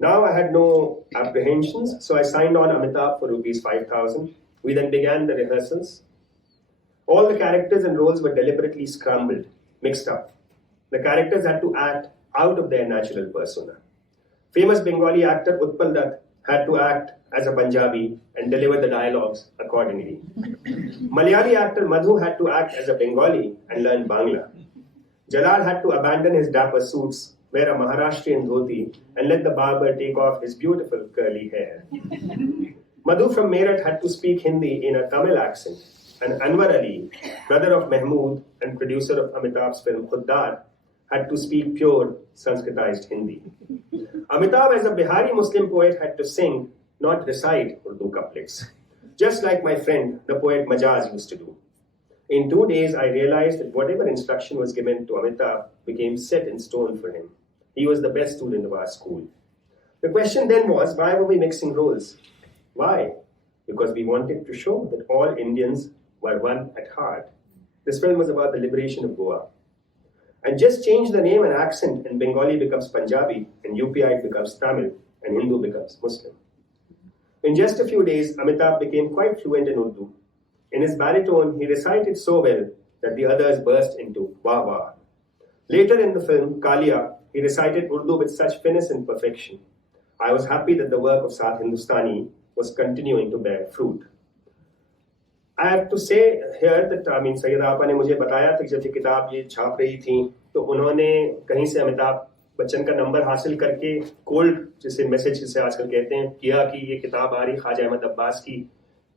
Now I had no apprehensions, so I signed on Amitabh for rupees 5,000. We then began the rehearsals. All the characters and roles were deliberately scrambled, mixed up. The characters had to act out of their natural persona. Famous Bengali actor Utpal Dutt had to act as a Punjabi and deliver the dialogues accordingly. Malayali actor Madhu had to act as a Bengali and learn Bangla. Jalal had to abandon his dapper suits, wear a Maharashtrian dhoti, and let the barber take off his beautiful curly hair. Madhu from Meerut had to speak Hindi in a Tamil accent, and Anwar Ali, brother of Mahmood and producer of Amitabh's film Khuddar, had to speak pure Sanskritized Hindi. Amitabh, as a Bihari Muslim poet, had to sing, not recite Urdu couplets, just like my friend, the poet Majaz, used to do. In 2 days, I realized that whatever instruction was given to Amitabh became set in stone for him. He was the best student of our school. The question then was, why were we mixing roles? Why? Because we wanted to show that all Indians were one at heart. This film was about the liberation of Goa. And just change the name and accent, and Bengali becomes Punjabi, and UPI becomes Tamil, and Hindu becomes Muslim. In just a few days, Amitabh became quite fluent in Urdu. In his baritone, he recited so well that the others burst into wah wah. Later in the film, Kalia, he recited Urdu with such finesse and perfection. I was happy that the work of South Hindustani was continuing to bear fruit. I have to say here that, Syeda आपा ने मुझे बताया था कि जब ये किताब ये छाप रही थी, तो उन्होंने कहीं से अमिताभ बच्चन का नंबर हासिल करके कोल्ड जैसे मैसेज जिसे आजकल कहते हैं किया कि ये किताब आ रही ख्वाजा अहमद अब्बास की,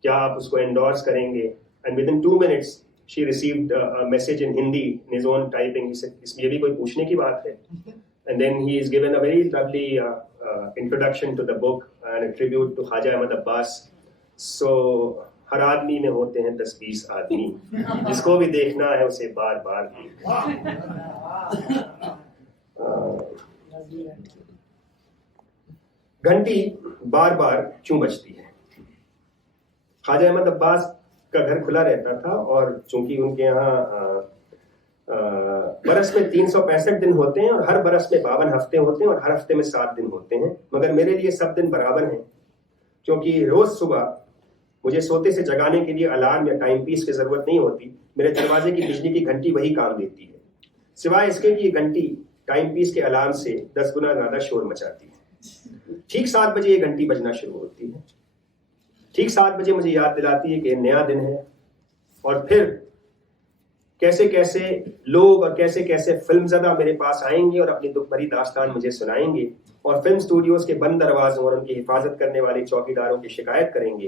क्या आप उसको एंडोर्स करेंगे? And within 2 minutes, she received a message in Hindi in his own typing. He said, ये भी कोई पूछने की बात है? And then he is given a very lovely introduction to the book and a tribute to Khwaja Ahmad Abbas. So हर आदमी में होते हैं 10-20 आदमी, जिसको भी देखना है उसे बार बार घंटी बार बार क्यों बजती है? ख्वाजा अहमद अब्बास का घर खुला रहता था और चूंकि उनके यहाँ बरस में 365 दिन होते हैं और हर बरस में 52 हफ्ते होते हैं और हर हफ्ते में 7 दिन होते हैं, मगर मेरे लिए सब दिन बराबर हैं, क्योंकि रोज सुबह मुझे सोते से जगाने के लिए अलार्म या टाइम पीस की जरूरत नहीं होती. मेरे दरवाजे की बिजली की घंटी वही काम देती है, सिवाय इसके कि ये घंटी टाइम पीस के अलार्म से 10 गुना ज्यादा शोर मचाती है. ठीक 7 बजे ये घंटी बजना शुरू होती है. ठीक 7 बजे मुझे याद दिलाती है कि नया दिन है, और फिर कैसे कैसे लोग और कैसे कैसे फिल्म ज़दा मेरे पास आएंगे और अपनी दुख भरी दास्तान मुझे सुनाएंगे, और फिल्म स्टूडियोज के बंद दरवाजों और उनकी हिफाजत करने वाले चौकीदारों की शिकायत करेंगे,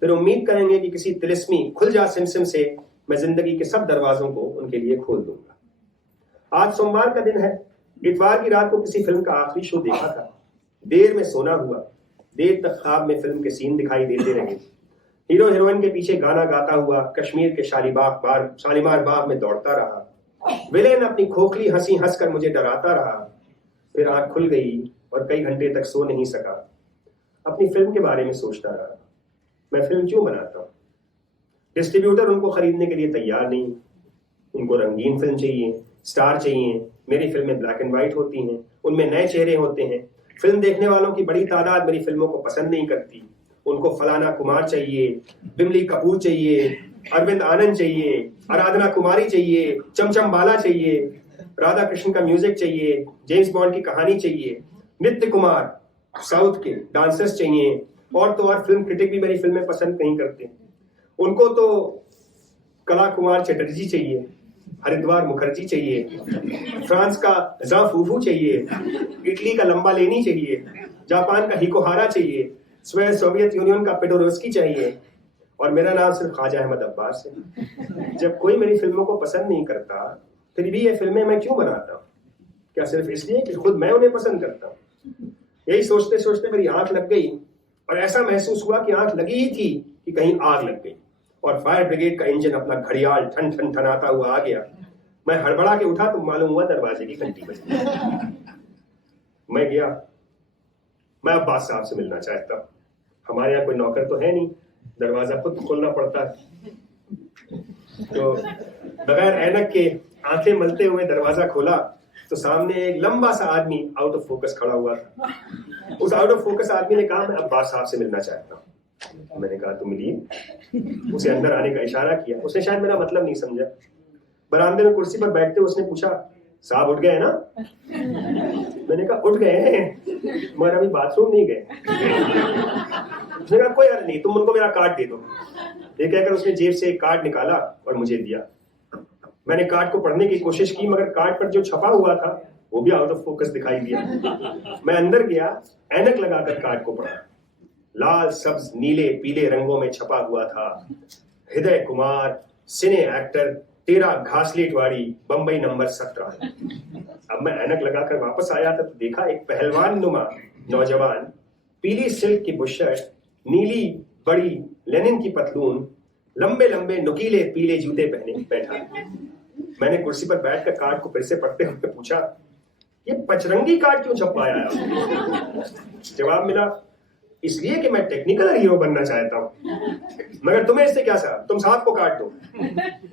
फिर उम्मीद करेंगे कि किसी तिलिस्मी खुल जा सिमसिम से मैं जिंदगी के सब दरवाजों को उनके लिए खोल दूंगा। आज सोमवार का दिन है। इतवार की रात को किसी फिल्म का आखिरी शो देखा था। देर में सोना हुआ, देर तक ख्वाब में फिल्म के सीन दिखाई देते रहे। हीरो हीरोइन के पीछे गाना गाता हुआ कश्मीर के शालीमार बाग में दौड़ता रहा। विलेन अपनी खोखली हंसी हंसकर मुझे डराता रहा। फिर आंख खुल गई और कई घंटे तक सो नहीं सका। अपनी फिल्म के बारे में सोचता रहा, मैं फिल्म क्यों बनाता हूँ? डिस्ट्रीब्यूटर उनको खरीदने के लिए तैयार नहीं। उनको रंगीन फिल्म चाहिए, स्टार चाहिए। मेरी फिल्में ब्लैक एंड व्हाइट होती हैं, उनमें नए चेहरे होते हैं। फिल्म देखने वालों की बड़ी तादाद मेरी फिल्मों को पसंद नहीं करती। उनको फलाना कुमार चाहिए, बिमली कपूर चाहिए, अरविंद आनंद चाहिए, आराधना कुमारी चाहिए, चमचम बाला चाहिए, राधा कृष्ण का म्यूजिक चाहिए, जेम्स बॉन्ड की कहानी चाहिए, नित्य कुमार, साउथ के डांसर्स चाहिए, और तो और फिल्म क्रिटिक भी मेरी फिल्में पसंद नहीं करते। उनको तो कला कुमार चटर्जी चाहिए, हरिद्वार मुखर्जी चाहिए, फ्रांस का जा फूफू चाहिए, इटली का लंबा लेनी चाहिए, जापान का हिकोहारा चाहिए, सोवियत यूनियन का पेडोरोस्की चाहिए, और मेरा नाम सिर्फ ख्वाजा अहमद अब्बास है। जब कोई मेरी फिल्मों को पसंद नहीं करता, फिर भी ये फिल्में मैं क्यों बनाता हूँ? क्या सिर्फ इसलिए कि खुद मैं उन्हें पसंद करता हूँ? यही सोचते सोचते मेरी आंख लग गई, और ऐसा महसूस हुआ कि आंख लगी ही थी कि कहीं आग लग गई, और फायर ब्रिगेड का इंजन अपना घड़ियाल ठन ठन ठनाता हुआ आ गया। मैं हड़बड़ा के उठा तो मालूम हुआ दरवाजे की घंटी बजी। मैं गया। मैं अब्बास साहब से मिलना चाहता हूँ। हमारे यहाँ कोई नौकर तो है नहीं, दरवाजा खुद खोलना पड़ता है। तो बगैर ऐनक के आंखें मलते हुए दरवाजा खोला तो सामने एक लंबा सा आदमी आउट ऑफ फोकस खड़ा हुआ था। उस आउट ऑफ फोकस आदमी ने कहा, मैं अब्बास साहब से मिलना चाहता हूँ। मैंने कहा, तुम मिलिए। उसे अंदर आने का इशारा किया। उसने शायद मेरा मतलब नहीं समझा। बरामदे में कुर्सी पर बैठते उसने पूछा, साहब उठ गए ना? मैंने कहा, उठ गए हैं, मगर अभी बाथरूम नहीं गए। उसने कहा, कोई हर्ज नहीं, तुम उनको मेरा कार्ड दे दो। ये कहकर उसने जेब से एक कार्ड निकाला और मुझे दिया। मैंने कार्ड को पढ़ने की कोशिश की, मगर कार्ड पर जो छपा हुआ था वो भी आउट ऑफ फोकस दिखाई दिया। मैं अंदर गया, ऐनक लगाकर कार्ड को पढ़ा। लाल, सब्ज, नीले, पीले रंगों में छपा हुआ था, हृदय कुमार, सिने एक्टर, 13 घासलेटवाड़ी, बंबई नंबर 17। अब मैं ऐनक लगाकर वापस आया था तो देखा एक पहलवान नुमा नौजवान, पीली सिल्क की बुशर्ट, नीली बड़ी लेनिन की पतलून, लंबे लंबे नुकीले पीले जूते पहने बैठा। मैंने कुर्सी पर बैठकर कार्ड को फिर से पढ़ते हुए पूछा, ये पचरंगी कार्ड क्यों छपवाया है? जवाब मिला, इसलिए कि मैं टेक्निकल हीरो बनना चाहता हूँ। मगर तुम्हें इससे क्या साहब, तुम साहब को काट दो।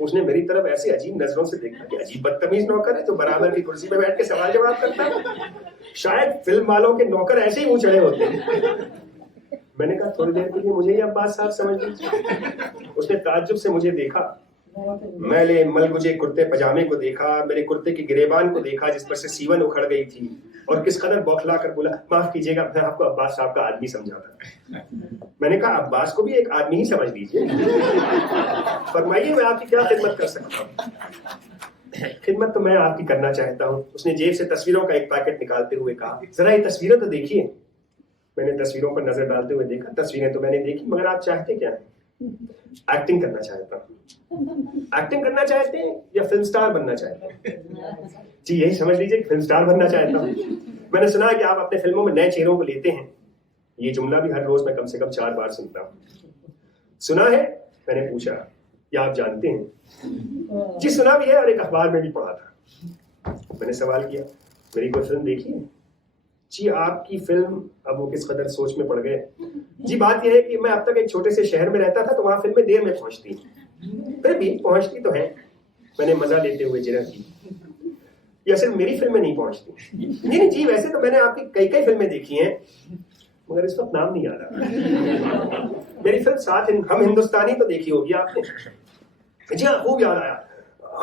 उसने मेरी तरफ ऐसी अजीब नजरों से देखा कि अजीब बदतमीज नौकर है जो बराबर की कुर्सी पर बैठ के सवाल जवाब करता है। शायद फिल्म वालों के नौकर ऐसे ही मुंह चढ़े होते हैं। मैंने कहा, थोड़ी देर के लिए मुझे ही अब्बास साहब समझ लीजिए। उसने ताज्जुब से मुझे देखा। मैले मलगुजे कुर्ते पजामे को देखा, मेरे कुर्ते की गिरेबान को देखा जिस पर से सीवन उखड़ गई थी, और किस कदर बौखला कर बोला, माफ कीजिएगा, मैं आपको अब्बास साहब का आदमी समझा था। मैंने कहा, अब्बास को भी एक आदमी ही समझ लीजिए। फरमाइए, मैं आपकी क्या खिदमत कर सकता हूँ? खिदमत तो मैं आपकी करना चाहता हूँ। उसने जेब से तस्वीरों का एक पैकेट निकालते हुए कहा, जरा ये तस्वीरें तो देखिए। मैंने तस्वीरों पर नजर डालते हुए देखा। तस्वीरें तो मैंने देखी, मगर आप चाहते क्या हैं? एक्टिंग करना चाहता हूँ। एक्टिंग करना चाहते हैं या फिल्म स्टार बनना चाहते हैं? जी यही समझ लीजिए, फिल्म स्टार बनना चाहता हूँ। मैंने सुना है कि आप अपने फिल्मों में नए चेहरों को लेते हैं। ये जुमला भी हर रोज मैं कम से कम 4 बार सुनता हूँ। सुना है? मैंने पूछा, या आप जानते हैं? जी सुना भी है और एक अखबार में भी पढ़ा था। मैंने सवाल किया, मेरी कोई फिल्म देखी है? जी आपकी फिल्म? अब वो किस कदर सोच में पड़ गए। जी बात यह है कि मैं अब तक एक छोटे से शहर में रहता था तो वहां फिल्में देर में पहुंचती, फिर भी पहुंचती तो है। मैंने मजा लेते हुए जिरह की, या सिर्फ मेरी फिल्में नहीं पहुंचती? नहीं जी, वैसे तो मैंने आपकी कई कई फिल्में देखी हैं, मगर इस वक्त नाम नहीं याद आ रहा। मेरी फिल्म साथ हम हिंदुस्तानी तो देखी होगी आपने। जी हाँ, खूब याद आया।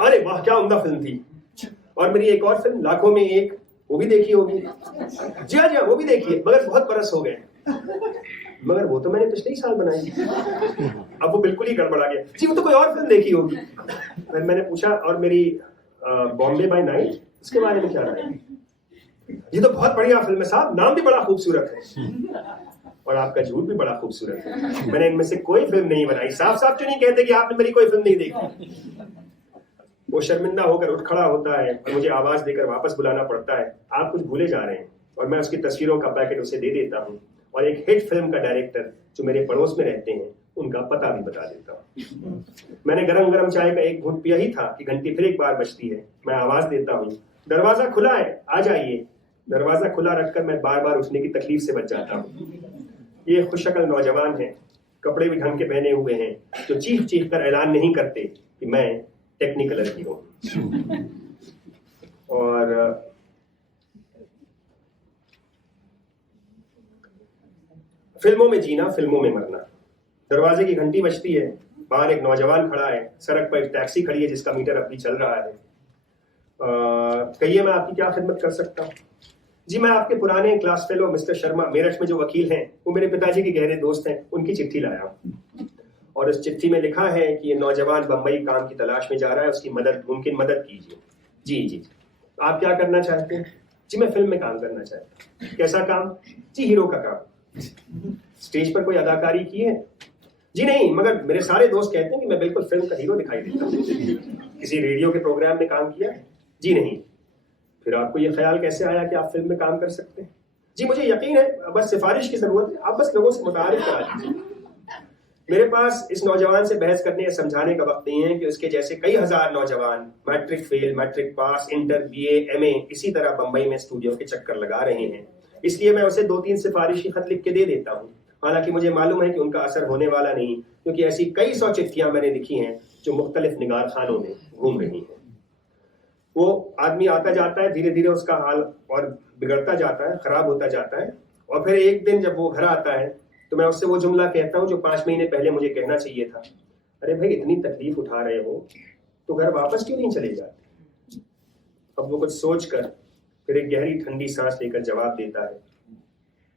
अरे वाह, क्या उम्दा फिल्म थी। और मेरी एक और फिल्म लाखों में एक, वो भी देखी होगी। जी हाँ, वो भी देखी है, मगर बहुत बरस हो गए। مگر وہ تو میں نے پچھلے ہی سال بنائی. اب وہ بالکل ہی گڑبڑا گیا. جی وہ تو کوئی اور فلم دیکھی ہوگی. پھر میں نے پوچھا اور میری بامبے بائی نائٹ اس کے بارے میں کیا رہا ہے؟ یہ تو بہت بڑھیا فلم ہے صاحب, نام بھی بڑا خوبصورت ہے اور آپ کا جھوٹ بھی بڑا خوبصورت ہے. میں نے ان میں سے کوئی فلم نہیں بنائی. صاف صاف کیوں نہیں کہتے کہ آپ نے میری کوئی فلم نہیں دیکھی؟ وہ شرمندہ ہو کر اٹھ کھڑا ہوتا ہے اور مجھے آواز دے کر واپس بلانا پڑتا ہے. آپ کچھ بھولے جا رہے ہیں. اور میں اس کی تصویروں کا پیکٹ اسے دے دیتا ہوں اور ایک ہٹ فلم کا ڈائریکٹر جو میرے پڑوس میں رہتے ہیں ان کا پتہ بھی بتا دیتا ہوں. میں نے گرم گرم چائے کا ایک گھونٹ پیا ہی تھا کہ گھنٹی پھر ایک بار بجتی ہے. میں آواز دیتا ہوں, دروازہ کھلا ہے, آ جائیے. دروازہ کھلا رکھ کر میں بار بار اٹھنے کی تکلیف سے بچ جاتا ہوں. یہ خوش شکل نوجوان ہیں, کپڑے بھی ڈھنگ کے پہنے ہوئے ہیں, جو چیخ چیخ کر اعلان نہیں کرتے کہ میں ٹیکنیکلر کی ہوں. اور فلموں میں جینا, فلموں میں مرنا. دروازے کی گھنٹی بجتی ہے, باہر ایک نوجوان کھڑا ہے, سڑک پر ایک ٹیکسی کھڑی ہے جس کا میٹر ابھی چل رہا ہے. کہیے میں آپ کی کیا خدمت کر سکتا ہوں؟ جی میں آپ کے پرانے class fellow mister Sharma Meerut میں جو وکیل ہیں وہ میرے پتا جی کے گہرے دوست ہیں, ان کی چٹھی لایا ہوں اور اس چٹھی میں لکھا ہے کہ یہ نوجوان بمبئی کام کی تلاش میں جا رہا ہے, اس کی ممکن مدد کیجیے. جی آپ کیا کرنا چاہتے ہیں؟ جی میں فلم میں کام کرنا چاہتا ہوں. کیسا کام؟ جی ہیرو کا کام. اسٹیج پر کوئی اداکاری کی ہے؟ جی نہیں, مگر میرے سارے دوست کہتے ہیں کہ میں بالکل فلم کا ہیرو دکھائی دیتا ہوں. کسی ریڈیو کے پروگرام میں کام کیا؟ جی نہیں. پھر آپ کو یہ خیال کیسے آیا کہ آپ فلم میں کام کر سکتے ہیں؟ جی مجھے یقین ہے, بس سفارش کی ضرورت ہے, آپ بس لوگوں سے متعارف کرا دیجیے. میرے پاس اس نوجوان سے بحث کرنے یا سمجھانے کا وقت نہیں ہے کہ اس کے جیسے کئی ہزار نوجوان matric fail, matric pass, inter, B A, M A اسی طرح بمبئی میں اسٹوڈیو کے چکر لگا رہے ہیں. اس لیے میں اسے 2-3 سفارشی خط لکھ کے دے دیتا ہوں. حالانکہ مجھے معلوم ہے کہ ان کا اثر ہونے والا نہیں, کیونکہ ایسی کئی 100 چٹھیاں میں نے لکھی ہیں جو مختلف نگار خانوں میں گھوم رہی ہیں. وہ آدمی آتا جاتا ہے, دھیرے دھیرے اس کا حال اور بگڑتا جاتا ہے, خراب ہوتا جاتا ہے. اور پھر ایک دن جب وہ گھر آتا ہے تو میں اس سے وہ جملہ کہتا ہوں جو 5 مہینے پہلے مجھے کہنا چاہیے تھا. ارے بھائی اتنی تکلیف اٹھا رہے ہو تو گھر واپس کیوں نہیں چلے جاتے؟ اب وہ کچھ سوچ کر پھر ایک گہری ٹھنڈی سانس لے کر جواب دیتا ہے,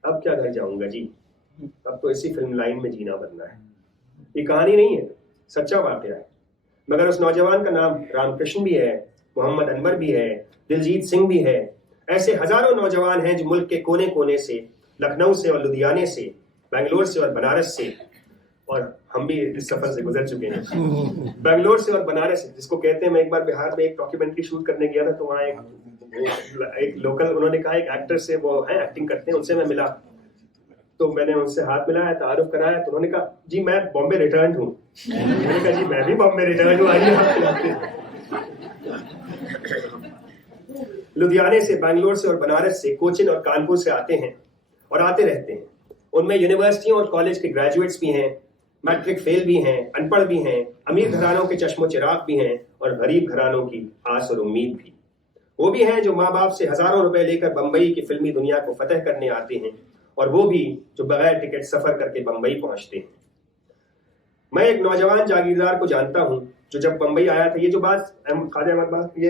اب کیا گھر جاؤں گا جی, اب تو اسی فلم لائن میں جینا بننا ہے. یہ کہانی نہیں ہے, سچا واقعہ ہے. مگر اس نوجوان کا نام رام کرشن بھی ہے, محمد انور بھی ہے, دلجیت سنگھ بھی ہے. ایسے ہزاروں نوجوان ہیں جو ملک کے کونے کونے سے, لکھنؤ سے اور لدھیانے سے, بنگلور سے اور بنارس سے, اور ہم بھی اس سفر سے گزر چکے ہیں, بنگلور سے اور بنارس سے, جس کو کہتے ہیں. میں ایک بار بہار میں ایک ڈاکیومنٹری شوٹ کرنے گیا تھا, تو وہاں ایک لوکل, انہوں نے کہا ایک ایکٹر سے, وہ ہیں ایکٹنگ کرتے ہیں, ان سے میں ملا. تو میں نے ان سے ہاتھ ملایا, تعارف کرایا, تو انہوں نے کہا جی میں بامبے ریٹرنڈ ہوں. میں نے کہا جی میں بھی بامبے ریٹرنڈ ہوں, آئیے آپ کھلاتے ہیں. لدھیانے سے, بنگلور سے اور بنارس سے, کوچن اور کانپور سے آتے ہیں اور آتے رہتے ہیں. ان میں یونیورسٹیوں اور کالج کے گریجویٹس بھی ہیں, میٹرک فیل بھی ہیں, ان پڑھ بھی ہیں, امیر گھرانوں کے چشم و چراغ بھی ہیں, اور غریب گھرانوں کی آس اور امید بھی. وہ بھی ہیں جو ماں باپ سے ہزاروں روپے لے کر بمبئی کی فلمی دنیا کو فتح کرنے آتے ہیں, اور وہ بھی جو بغیر ٹکٹ سفر کر کے بمبئی پہنچتے ہیں. میں ایک نوجوان جاگیردار کو جانتا ہوں جو جب بمبئی آیا تھا, یہ جو بات خواجہ احمد بات, یہ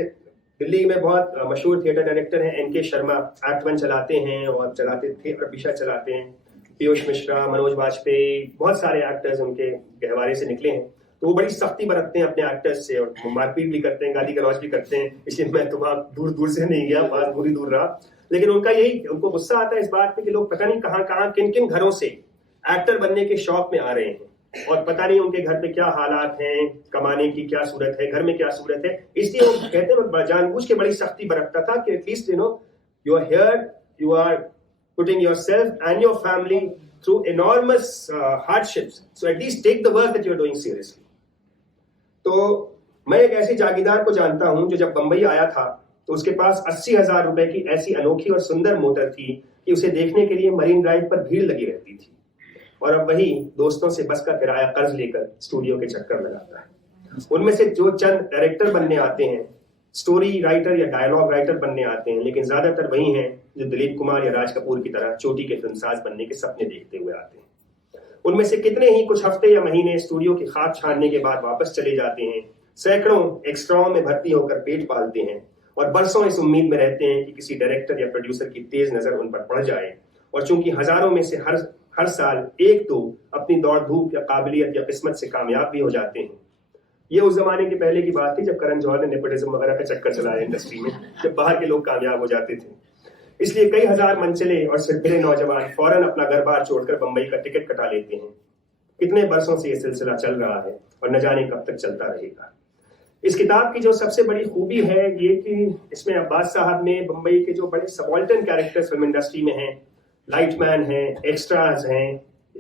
دلی میں بہت مشہور تھیٹر ڈائریکٹر ہیں این کے شرما, ایکٹ 1 چلاتے ہیں اور چلاتے تھے, ربیشا چلاتے ہیں, پیوش مشرا, منوج واجپئی, بہت سارے ایکٹرز ان کے گہوارے سے نکلے ہیں. تو وہ بڑی سختی برتتے ہیں اپنے ایکٹرز سے, اور مار پیٹ بھی کرتے ہیں, گالی گلوچ بھی کرتے ہیں. اس لیے میں تو وہاں دور دور سے نہیں گیا, بہت بری دور رہا. لیکن ان کا یہی, ان کو غصہ آتا ہے اس بات پہ کہ لوگ پتہ نہیں کہاں کہاں کن کن گھروں سے ایکٹر بننے کے شوق میں آ رہے ہیں, اور پتہ نہیں ان کے گھر پہ کیا حالات ہیں, کمانے کی کیا صورت ہے, گھر میں کیا صورت ہے. اس لیے وہ کہتے ہیں میں جان بوجھ کے بڑی سختی برتتا تھا کہ at least you are here, you are putting yourself and your family through enormous hardships, so at least take the work that you are doing seriously. تو میں ایک ایسے جاگیردار کو جانتا ہوں جو جب بمبئی آیا تھا تو اس کے پاس 80,000 روپے کی ایسی انوکھی اور سندر موٹر تھی کہ اسے دیکھنے کے لیے مرین ڈرائیو پر بھیڑ لگی رہتی تھی, اور اب وہی دوستوں سے بس کا کرایہ قرض لے کر اسٹوڈیو کے چکر لگاتا ہے. ان میں سے جو چند ڈائریکٹر بننے آتے ہیں, سٹوری رائٹر یا ڈائلاگ رائٹر بننے آتے ہیں, لیکن زیادہ تر وہی ہیں جو دلیپ کمار یا راج کپور کی طرح چوٹی کے فلم ساز بننے کے سپنے دیکھتے ہوئے آتے ہیں. ان میں سے کتنے ہی کچھ ہفتے یا مہینے اسٹوڈیو کی خاک چھاننے کے بعد واپس چلے جاتے ہیں, سینکڑوں ایکسٹراؤں میں بھرتی ہو کر پیٹ پالتے ہیں, اور برسوں اس امید میں رہتے ہیں کہ کسی ڈائریکٹر یا پروڈیوسر کی تیز نظر ان پر پڑ جائے, اور چونکہ ہزاروں میں سے ہر سال ایک تو اپنی دوڑ دھوپ یا قابلیت یا قسمت سے کامیاب بھی ہو جاتے ہیں. یہ اس زمانے کے پہلے کی بات تھی جب کرن جوہر نے نیپوٹزم وغیرہ کا چکر چلایا انڈسٹری میں, جب باہر کے لوگ کامیاب ہو جاتے تھے. اس لیے کئی ہزار منچلے اور سرکڑے نوجوان فوراً اپنا گھر بار چھوڑ کر بمبئی کا ٹکٹ کٹا لیتے ہیں. کتنے برسوں سے یہ سلسلہ چل رہا ہے اور نہ جانے کب تک چلتا رہے گا. اس کتاب کی جو سب سے بڑی خوبی ہے یہ کہ اس میں عباس صاحب نے بمبئی کے جو بڑے سبالٹن کیریکٹر فلم انڈسٹری میں ہیں, لائٹ مین ہیں, ایکسٹراز ہیں,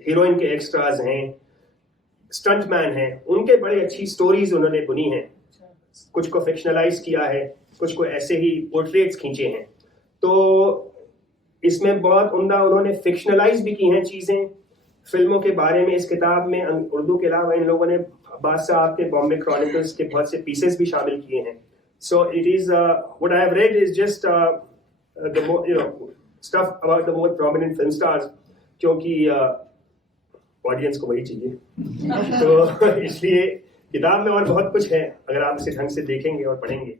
ہیروئن کے ایکسٹراز ہیں, اسٹنٹ مین ہیں, ان کے بڑے اچھی سٹوریز انہوں نے بنی ہیں. کچھ کو فکشنلائز کیا ہے, کچھ کو ایسے ہی پورٹریٹس کھینچے ہیں. تو اس میں بہت عمدہ انہوں نے فکشنلائز بھی کی ہیں چیزیں فلموں کے بارے میں. اس کتاب میں اردو کے علاوہ ان لوگوں نے عباس صاحب کے بامبے کرونیکلز کے بہت سے پیسز بھی شامل کیے ہیں. So it is what I have read is just the more, stuff about the more prominent film stars, کیونکہ آڈینس کو وہی چاہیے. تو اس لیے کتاب میں اور بہت کچھ ہے, اگر آپ اسے ڈھنگ سے دیکھیں گے اور پڑھیں گے